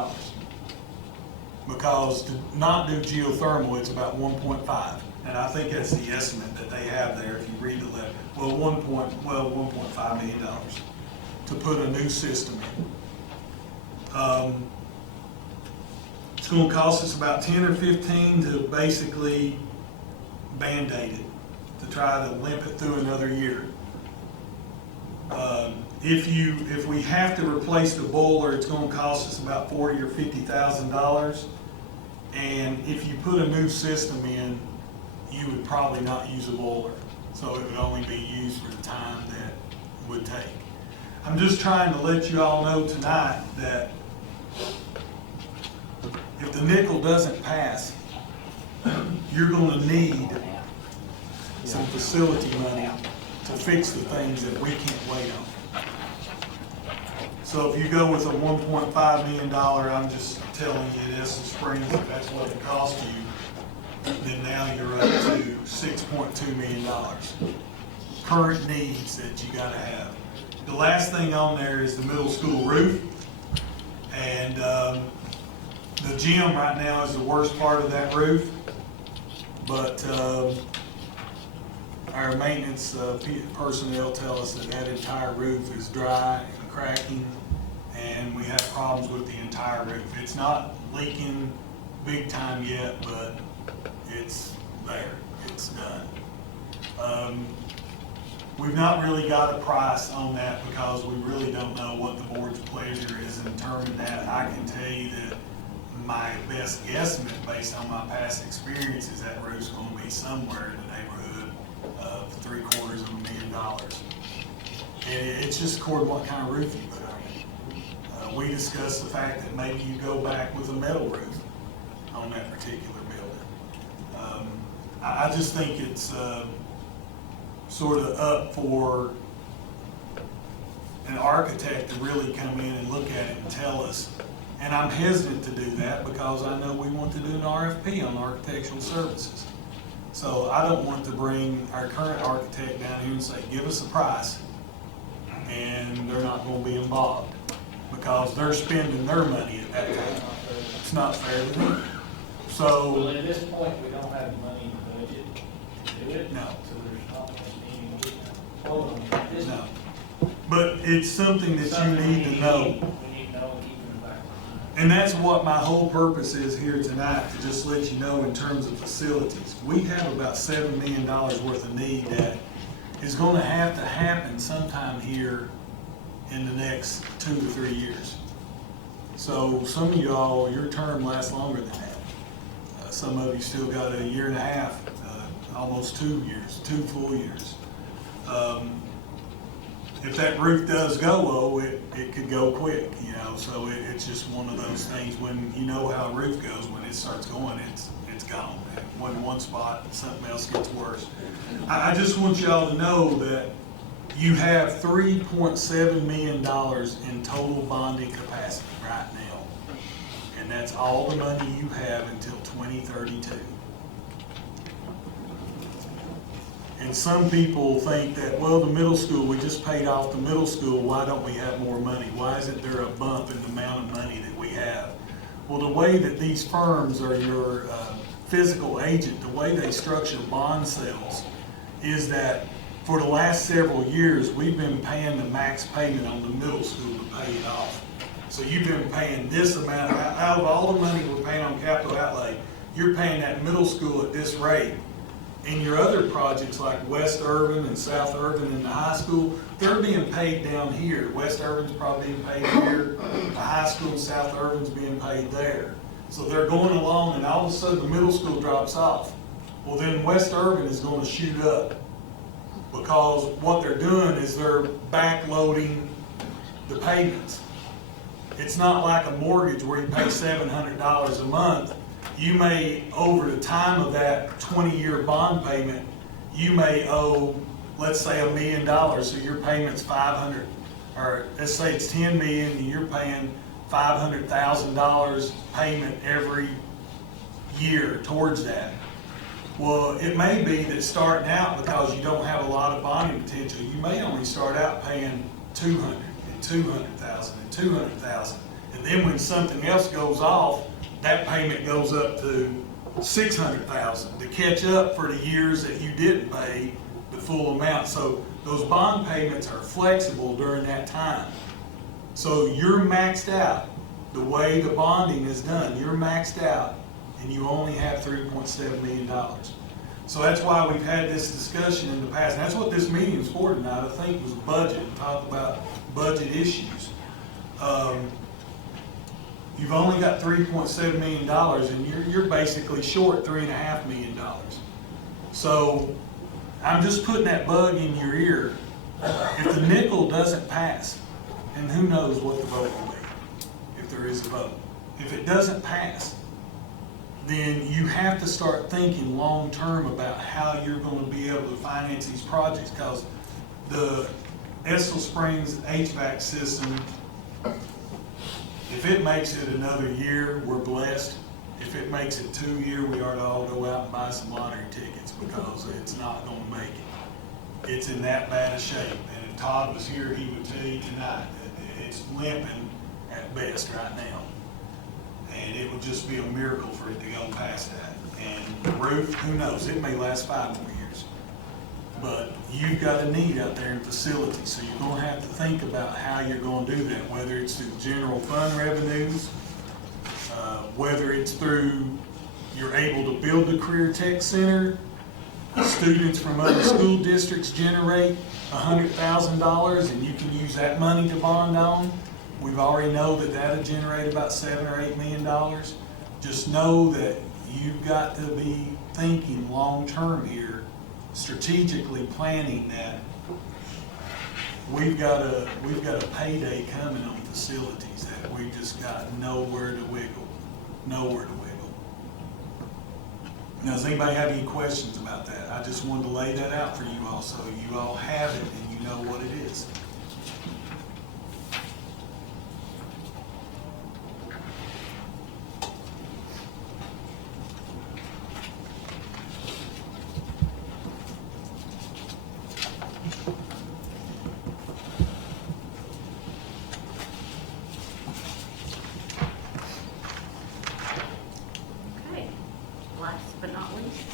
Because to not do geothermal, it's about 1.5. And I think that's the estimate that they have there if you read the letter. Well, $1.5 million to put a new system in. It's going to cost us about 10 or 15 to basically Band-Aid it, to try to limp it through another year. If we have to replace the boiler, it's going to cost us about $40,000 or $50,000. And if you put a new system in, you would probably not use a boiler. So it would only be used for the time that it would take. I'm just trying to let you all know tonight that if the nickel doesn't pass, you're going to need some facility money to fix the things that we can't wait on. So if you go with a $1.5 million, I'm just telling you at Estill Springs, if that's what it costs you, then now you're up to $6.2 million. Current needs that you gotta have. The last thing on there is the middle school roof. And the gym right now is the worst part of that roof. But our maintenance personnel tell us that that entire roof is dry and cracking, and we have problems with the entire roof. It's not leaking big time yet, but it's there, it's done. We've not really got a price on that because we really don't know what the board's pleasure is in determining that. I can tell you that my best guesstimate based on my past experience is that roof's going to be somewhere in the neighborhood of $750,000. And it's just according to what kind of roof you put on it. We discussed the fact that maybe you go back with a metal roof on that particular building. I just think it's sort of up for an architect to really come in and look at it and tell us And I'm hesitant to do that because I know we want to do an RFP on architectural services. So I don't want to bring our current architect down here and say, give us a price, and they're not gonna be involved, because they're spending their money at that time. It's not fair to them. Well, So, at this point, we don't have the money in the budget to do it. No. So there's not any quote on this. no. But it's something that you need to know. We need to know and keep in the back. And that's what my whole purpose is here tonight, to just let you know in terms of facilities. We have about $7 million worth of need that is gonna have to happen sometime here in the next 2 to 3 years. So some of y'all, your term lasts longer than that. Some of you still got a year and a half, almost 2 years, 2 full years. If that roof does go, it could go quick, you know, so it's just one of those things. When you know how a roof goes, when it starts going, it's gone. One spot, something else gets worse. I just want y'all to know that you have $3.7 million in total bonding capacity right now. And that's all the money you have until 2032. And some people think that, well, the middle school, we just paid off the middle school, why don't we have more money? Why isn't there a bump in the amount of money that we have? Well, the way that these firms are your physical agent, the way they structure bond sales is that for the last several years, we've been paying the max payment on the middle school to pay it off. So you've been paying this amount, out of all the money we're paying on capital outlay, you're paying that middle school at this rate. And your other projects like West Urban and South Urban and the high school, they're being paid down here. West Urban's probably being paid here, the high school and South Urban's being paid there. So they're going along and all of a sudden the middle school drops off. Well, then West Urban is gonna shoot up, because what they're doing is they're backloading the payments. It's not like a mortgage where you pay $700 a month. You may, over the time of that 20-year bond payment, you may owe, let's say, $1 million, so your payment's 500, or let's say it's 10 million, and you're paying $500,000 payment every year towards that. Well, it may be that starting out, because you don't have a lot of bonding potential, you may only start out paying 200 and 200,000 and 200,000, and then when something else goes off, that payment goes up to 600,000 to catch up for the years that you didn't pay the full amount. So those bond payments are flexible during that time. So you're maxed out. The way the bonding is done, you're maxed out, and you only have $3.7 million. So that's why we've had this discussion in the past. And that's what this meeting is for tonight, I think, was budget, talk about budget issues. You've only got $3.7 million, and you're basically short $3.5 million. So I'm just putting that bug in your ear. If the nickel doesn't pass, and who knows what the vote will be, if there is a vote. If it doesn't pass, then you have to start thinking long-term about how you're going to be able to finance these projects, because the Estill Springs HVAC system, if it makes it another year, we're blessed. If it makes it 2 years, we ought to all go out and buy some lottery tickets, because it's not going to make it. It's in that bad a shape. And if Todd was here, he would tell you tonight that it's limping at best right now. And it would just be a miracle for it to go past that. And the roof, who knows, it may last 5 more years. But you've got a need out there in facilities, so you're gonna have to think about how you're gonna do that, whether it's through general fund revenues, whether it's through, you're able to build the Career Tech Center, students from other school districts generate $100,000 and you can use that money to bond on. We've already know that that'll generate about $7 or $8 million. Just know that you've got to be thinking long-term here, strategically planning that we've got a payday coming on facilities that we've just got nowhere to wiggle, nowhere to wiggle. Now, does anybody have any questions about that? I just wanted to lay that out for you all, so you all have it and you know what it is.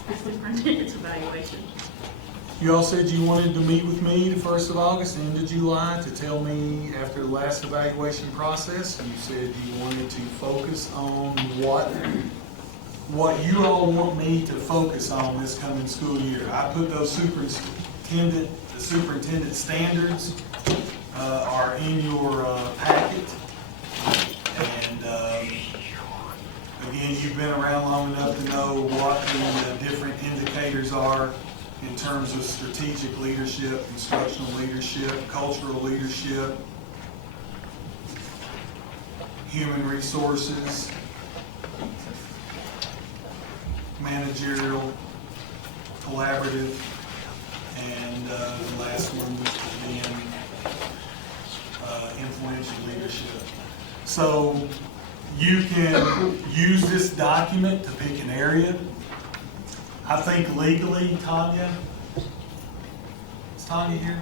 the superintendent's evaluation. You all said you wanted to meet with me the 1st of August, end of July, to tell me after the last evaluation process. You said you wanted to focus on what you all want me to focus on this coming school year. I put those the superintendent standards are in your packet. And again, you've been around long enough to know what the different indicators are in terms of strategic leadership, instructional leadership, cultural leadership, human resources, managerial, collaborative, and the last one being influential leadership. So you can use this document to pick an area. I think legally, Tanya, is Tanya here?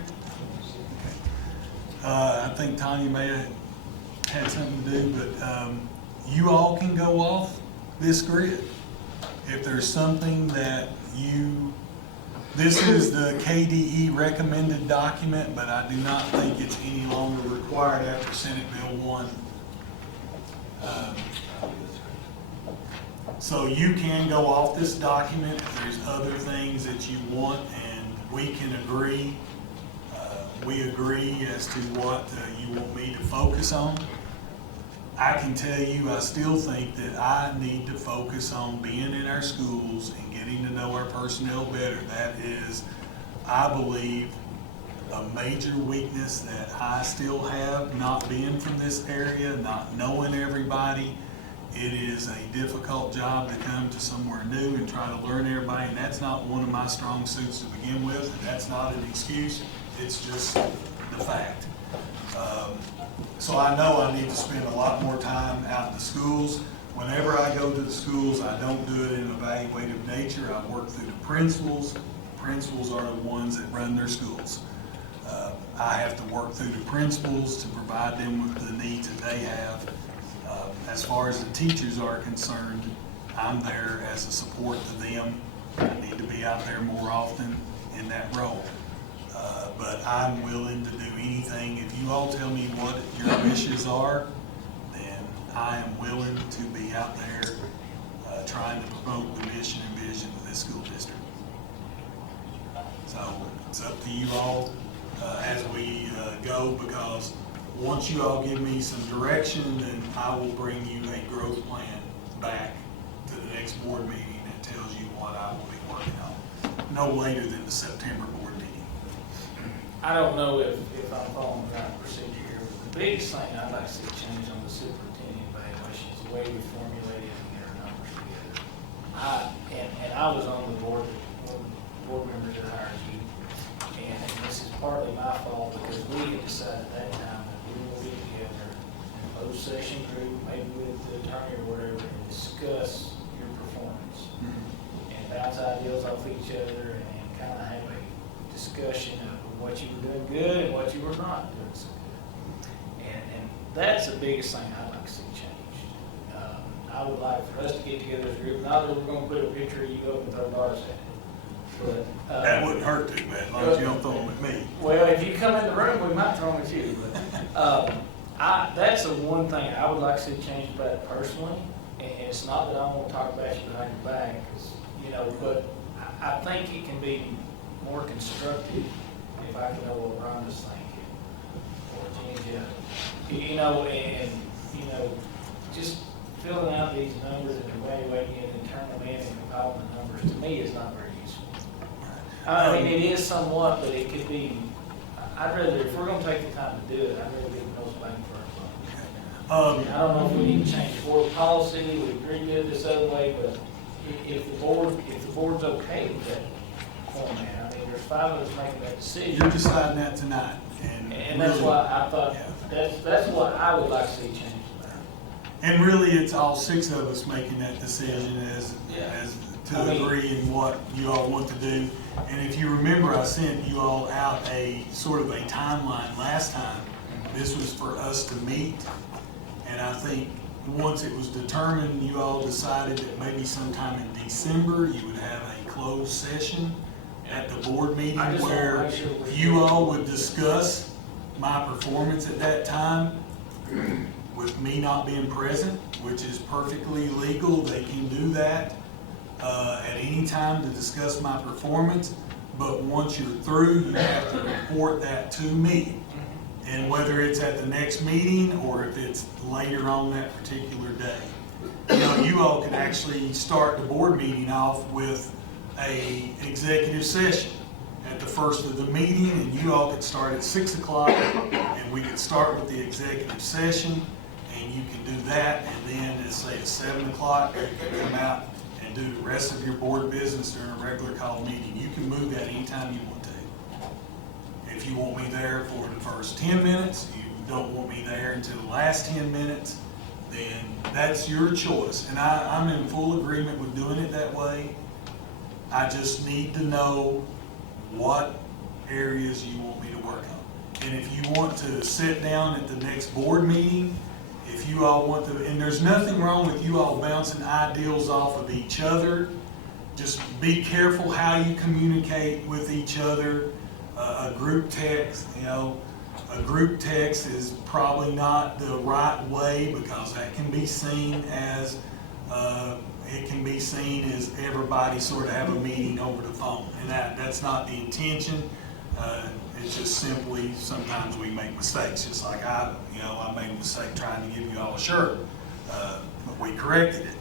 Okay. I think Tanya may have had something to do, but you all can go off this grid. If there's something that this is the KDE recommended document, but I do not think it's any longer required after Senate Bill 1. So you can go off this document if there's other things that you want, and we can agree. We agree as to what you want me to focus on. I can tell you, I still think that I need to focus on being in our schools and getting to know our personnel better. That is, I believe, a major weakness that I still have, not being from this area, not knowing everybody. It is a difficult job to come to somewhere new and try to learn everybody, and that's not one of my strong suits to begin with, and that's not an excuse, it's just the fact. So I know I need to spend a lot more time out in the schools. Whenever I go to the schools, I don't do it in an evaluative nature. I work through the principals. Principals are the ones that run their schools. I have to work through the principals to provide them with the needs that they have. As far as the teachers are concerned, I'm there as a support to them. I need to be out there more often in that role. But I'm willing to do anything. If you all tell me what your wishes are, then I am willing to be out there trying to promote the mission and vision of this school district. So it's up to you all as we go, because once you all give me some direction, then I will bring you a growth plan back to the next board meeting that tells you what I will be working on, no later than the September board meeting. I don't know if I'm following the right procedure here, but the biggest thing I'd like to see change on the superintendent evaluation is the way we formulate it and get our numbers together. I was on the board, one of the board members that hired you, and this is partly my fault because we had decided at that time that we will get together, a closed session group, maybe with the attorney or whatever, and discuss your performance. And bounce ideas off each other and kind of have a discussion of what you were doing good and what you were not doing so good. And that's the biggest thing I'd like to see changed. I would like for us to get together as a group, not that we're going to put a picture of you go and throw bars at it, but That wouldn't hurt too bad, as long as you don't throw them at me. well, if you come in the room, we might throw them at you. But that's the one thing I would like to see changed about it personally. And it's not that I want to talk about you behind your back, 'cause, but I think it can be more constructive if I can know what Rhonda's thinking, or Ginger, and just filling out these numbers and evaluating it and turning them in and compiling the numbers, to me, is not very useful. I mean, it is somewhat, but it could be, I'd rather, if we're gonna take the time to do it, I'd rather get the most bang for our buck. I don't know if we need to change board policy, we agree to it this other way, but if the board's okay with that format, I mean, there's 5 of us making that decision. You're deciding that tonight, And that's really- why I thought, Yeah. that's what I would like to see changed. And really, it's all 6 of us making that decision as to agree in what you all want to do. And if you remember, I sent you all out a sort of a timeline last time. This was for us to meet, and I think once it was determined, you all decided that maybe sometime in December, you would have a closed session at the board meeting I just wanna where make sure we're- you all would discuss my performance at that time with me not being present, which is perfectly legal. They can do that at any time to discuss my performance. But once you're through, you have to report that to me. And whether it's at the next meeting or if it's later on that particular day. You know, you all could actually start the board meeting off with a executive session at the first of the meeting, and you all could start at 6 o'clock, and we could start with the executive session, and you can do that, and then let's say at 7 o'clock, you can come out and do the rest of your board business during a regular call meeting. You can move that anytime you want to. If you want me there for the first 10 minutes, you don't want me there until the last 10 minutes, then that's your choice. And I'm in full agreement with doing it that way. I just need to know what areas you want me to work on. And if you want to sit down at the next board meeting, if you all want to, and there's nothing wrong with you all bouncing ideals off of each other, just be careful how you communicate with each other. A group text, you know, a group text is probably not the right way because that can be seen as everybody sort of have a meeting over the phone, and that's not the intention. It's just simply sometimes we make mistakes, just like I made a mistake trying to give you all a shirt, but we corrected it.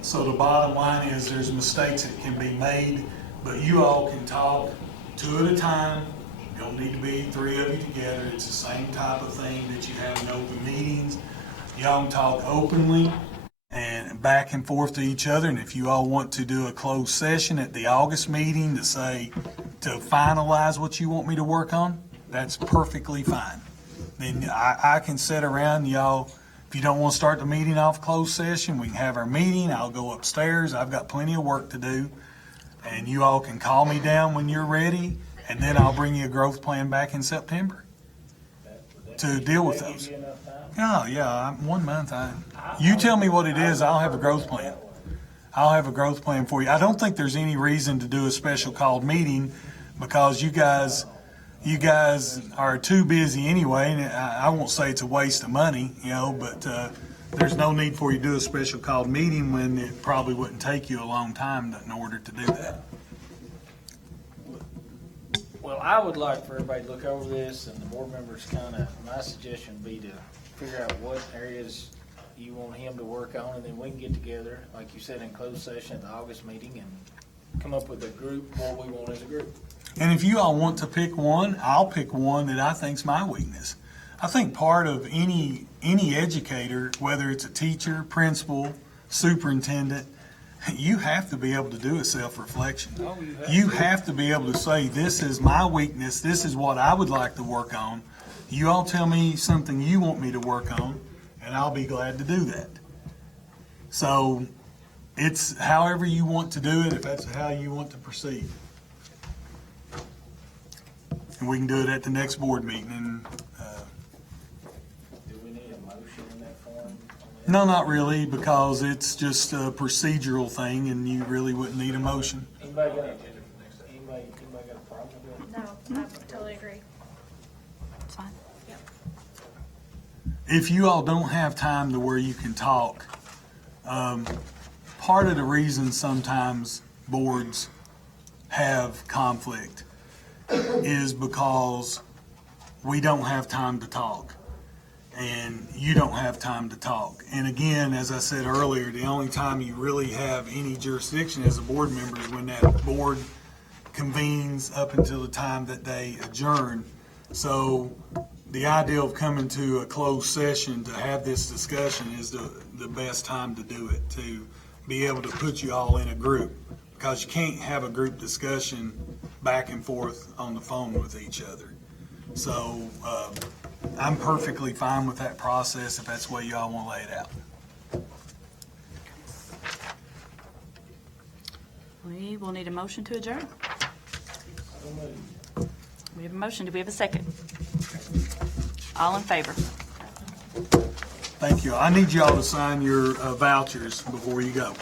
So the bottom line is there's mistakes that can be made, but you all can talk 2 at a time. You don't need to be 3 of you together. It's the same type of thing that you have in open meetings. Y'all can talk openly and back and forth to each other. And if you all want to do a closed session at the August meeting to finalize what you want me to work on, that's perfectly fine. Then I can sit around, y'all. If you don't want to start the meeting off closed session, we can have our meeting. I'll go upstairs. I've got plenty of work to do. And you all can call me down when you're ready, and then I'll bring you a growth plan back in September to deal with those. Give you enough time? Oh, yeah, 1 month. You tell me what it is, I'll have a growth plan. I'll have a growth plan for you. I don't think there's any reason to do a special called meeting because you guys are too busy anyway, and I won't say it's a waste of money, but there's no need for you to do a special called meeting when it probably wouldn't take you a long time in order to do that. Well, I would like for everybody to look over this, and the board members my suggestion would be to figure out what areas you want him to work on, and then we can get together, like you said, in closed session at the August meeting and come up with a group, what we want as a group. And if you all want to pick one, I'll pick one that I think's my weakness. I think part of any educator, whether it's a teacher, principal, superintendent, you have to be able to do a self-reflection. You have to be able to say, this is my weakness, this is what I would like to work on. You all tell me something you want me to work on, and I'll be glad to do that. So it's however you want to do it, if that's how you want to proceed. And we can do it at the next board meeting. And Do we need a motion in that form? no, not really, because it's just a procedural thing, and you really wouldn't need a motion. Anybody got a problem with it? No, I totally agree. It's fine. If you all don't have time to where you can talk, part of the reason sometimes boards have conflict is because we don't have time to talk, and you don't have time to talk. And again, as I said earlier, the only time you really have any jurisdiction as a board member is when that board convenes up until the time that they adjourn. So the idea of coming to a closed session to have this discussion is the best time to do it, to be able to put you all in a group, because you can't have a group discussion back and forth on the phone with each other. So I'm perfectly fine with that process if that's the way y'all want to lay it out. We will need a motion to adjourn. We have a motion. Do we have a second? All in favor? Thank you. I need y'all to sign your vouchers before you go.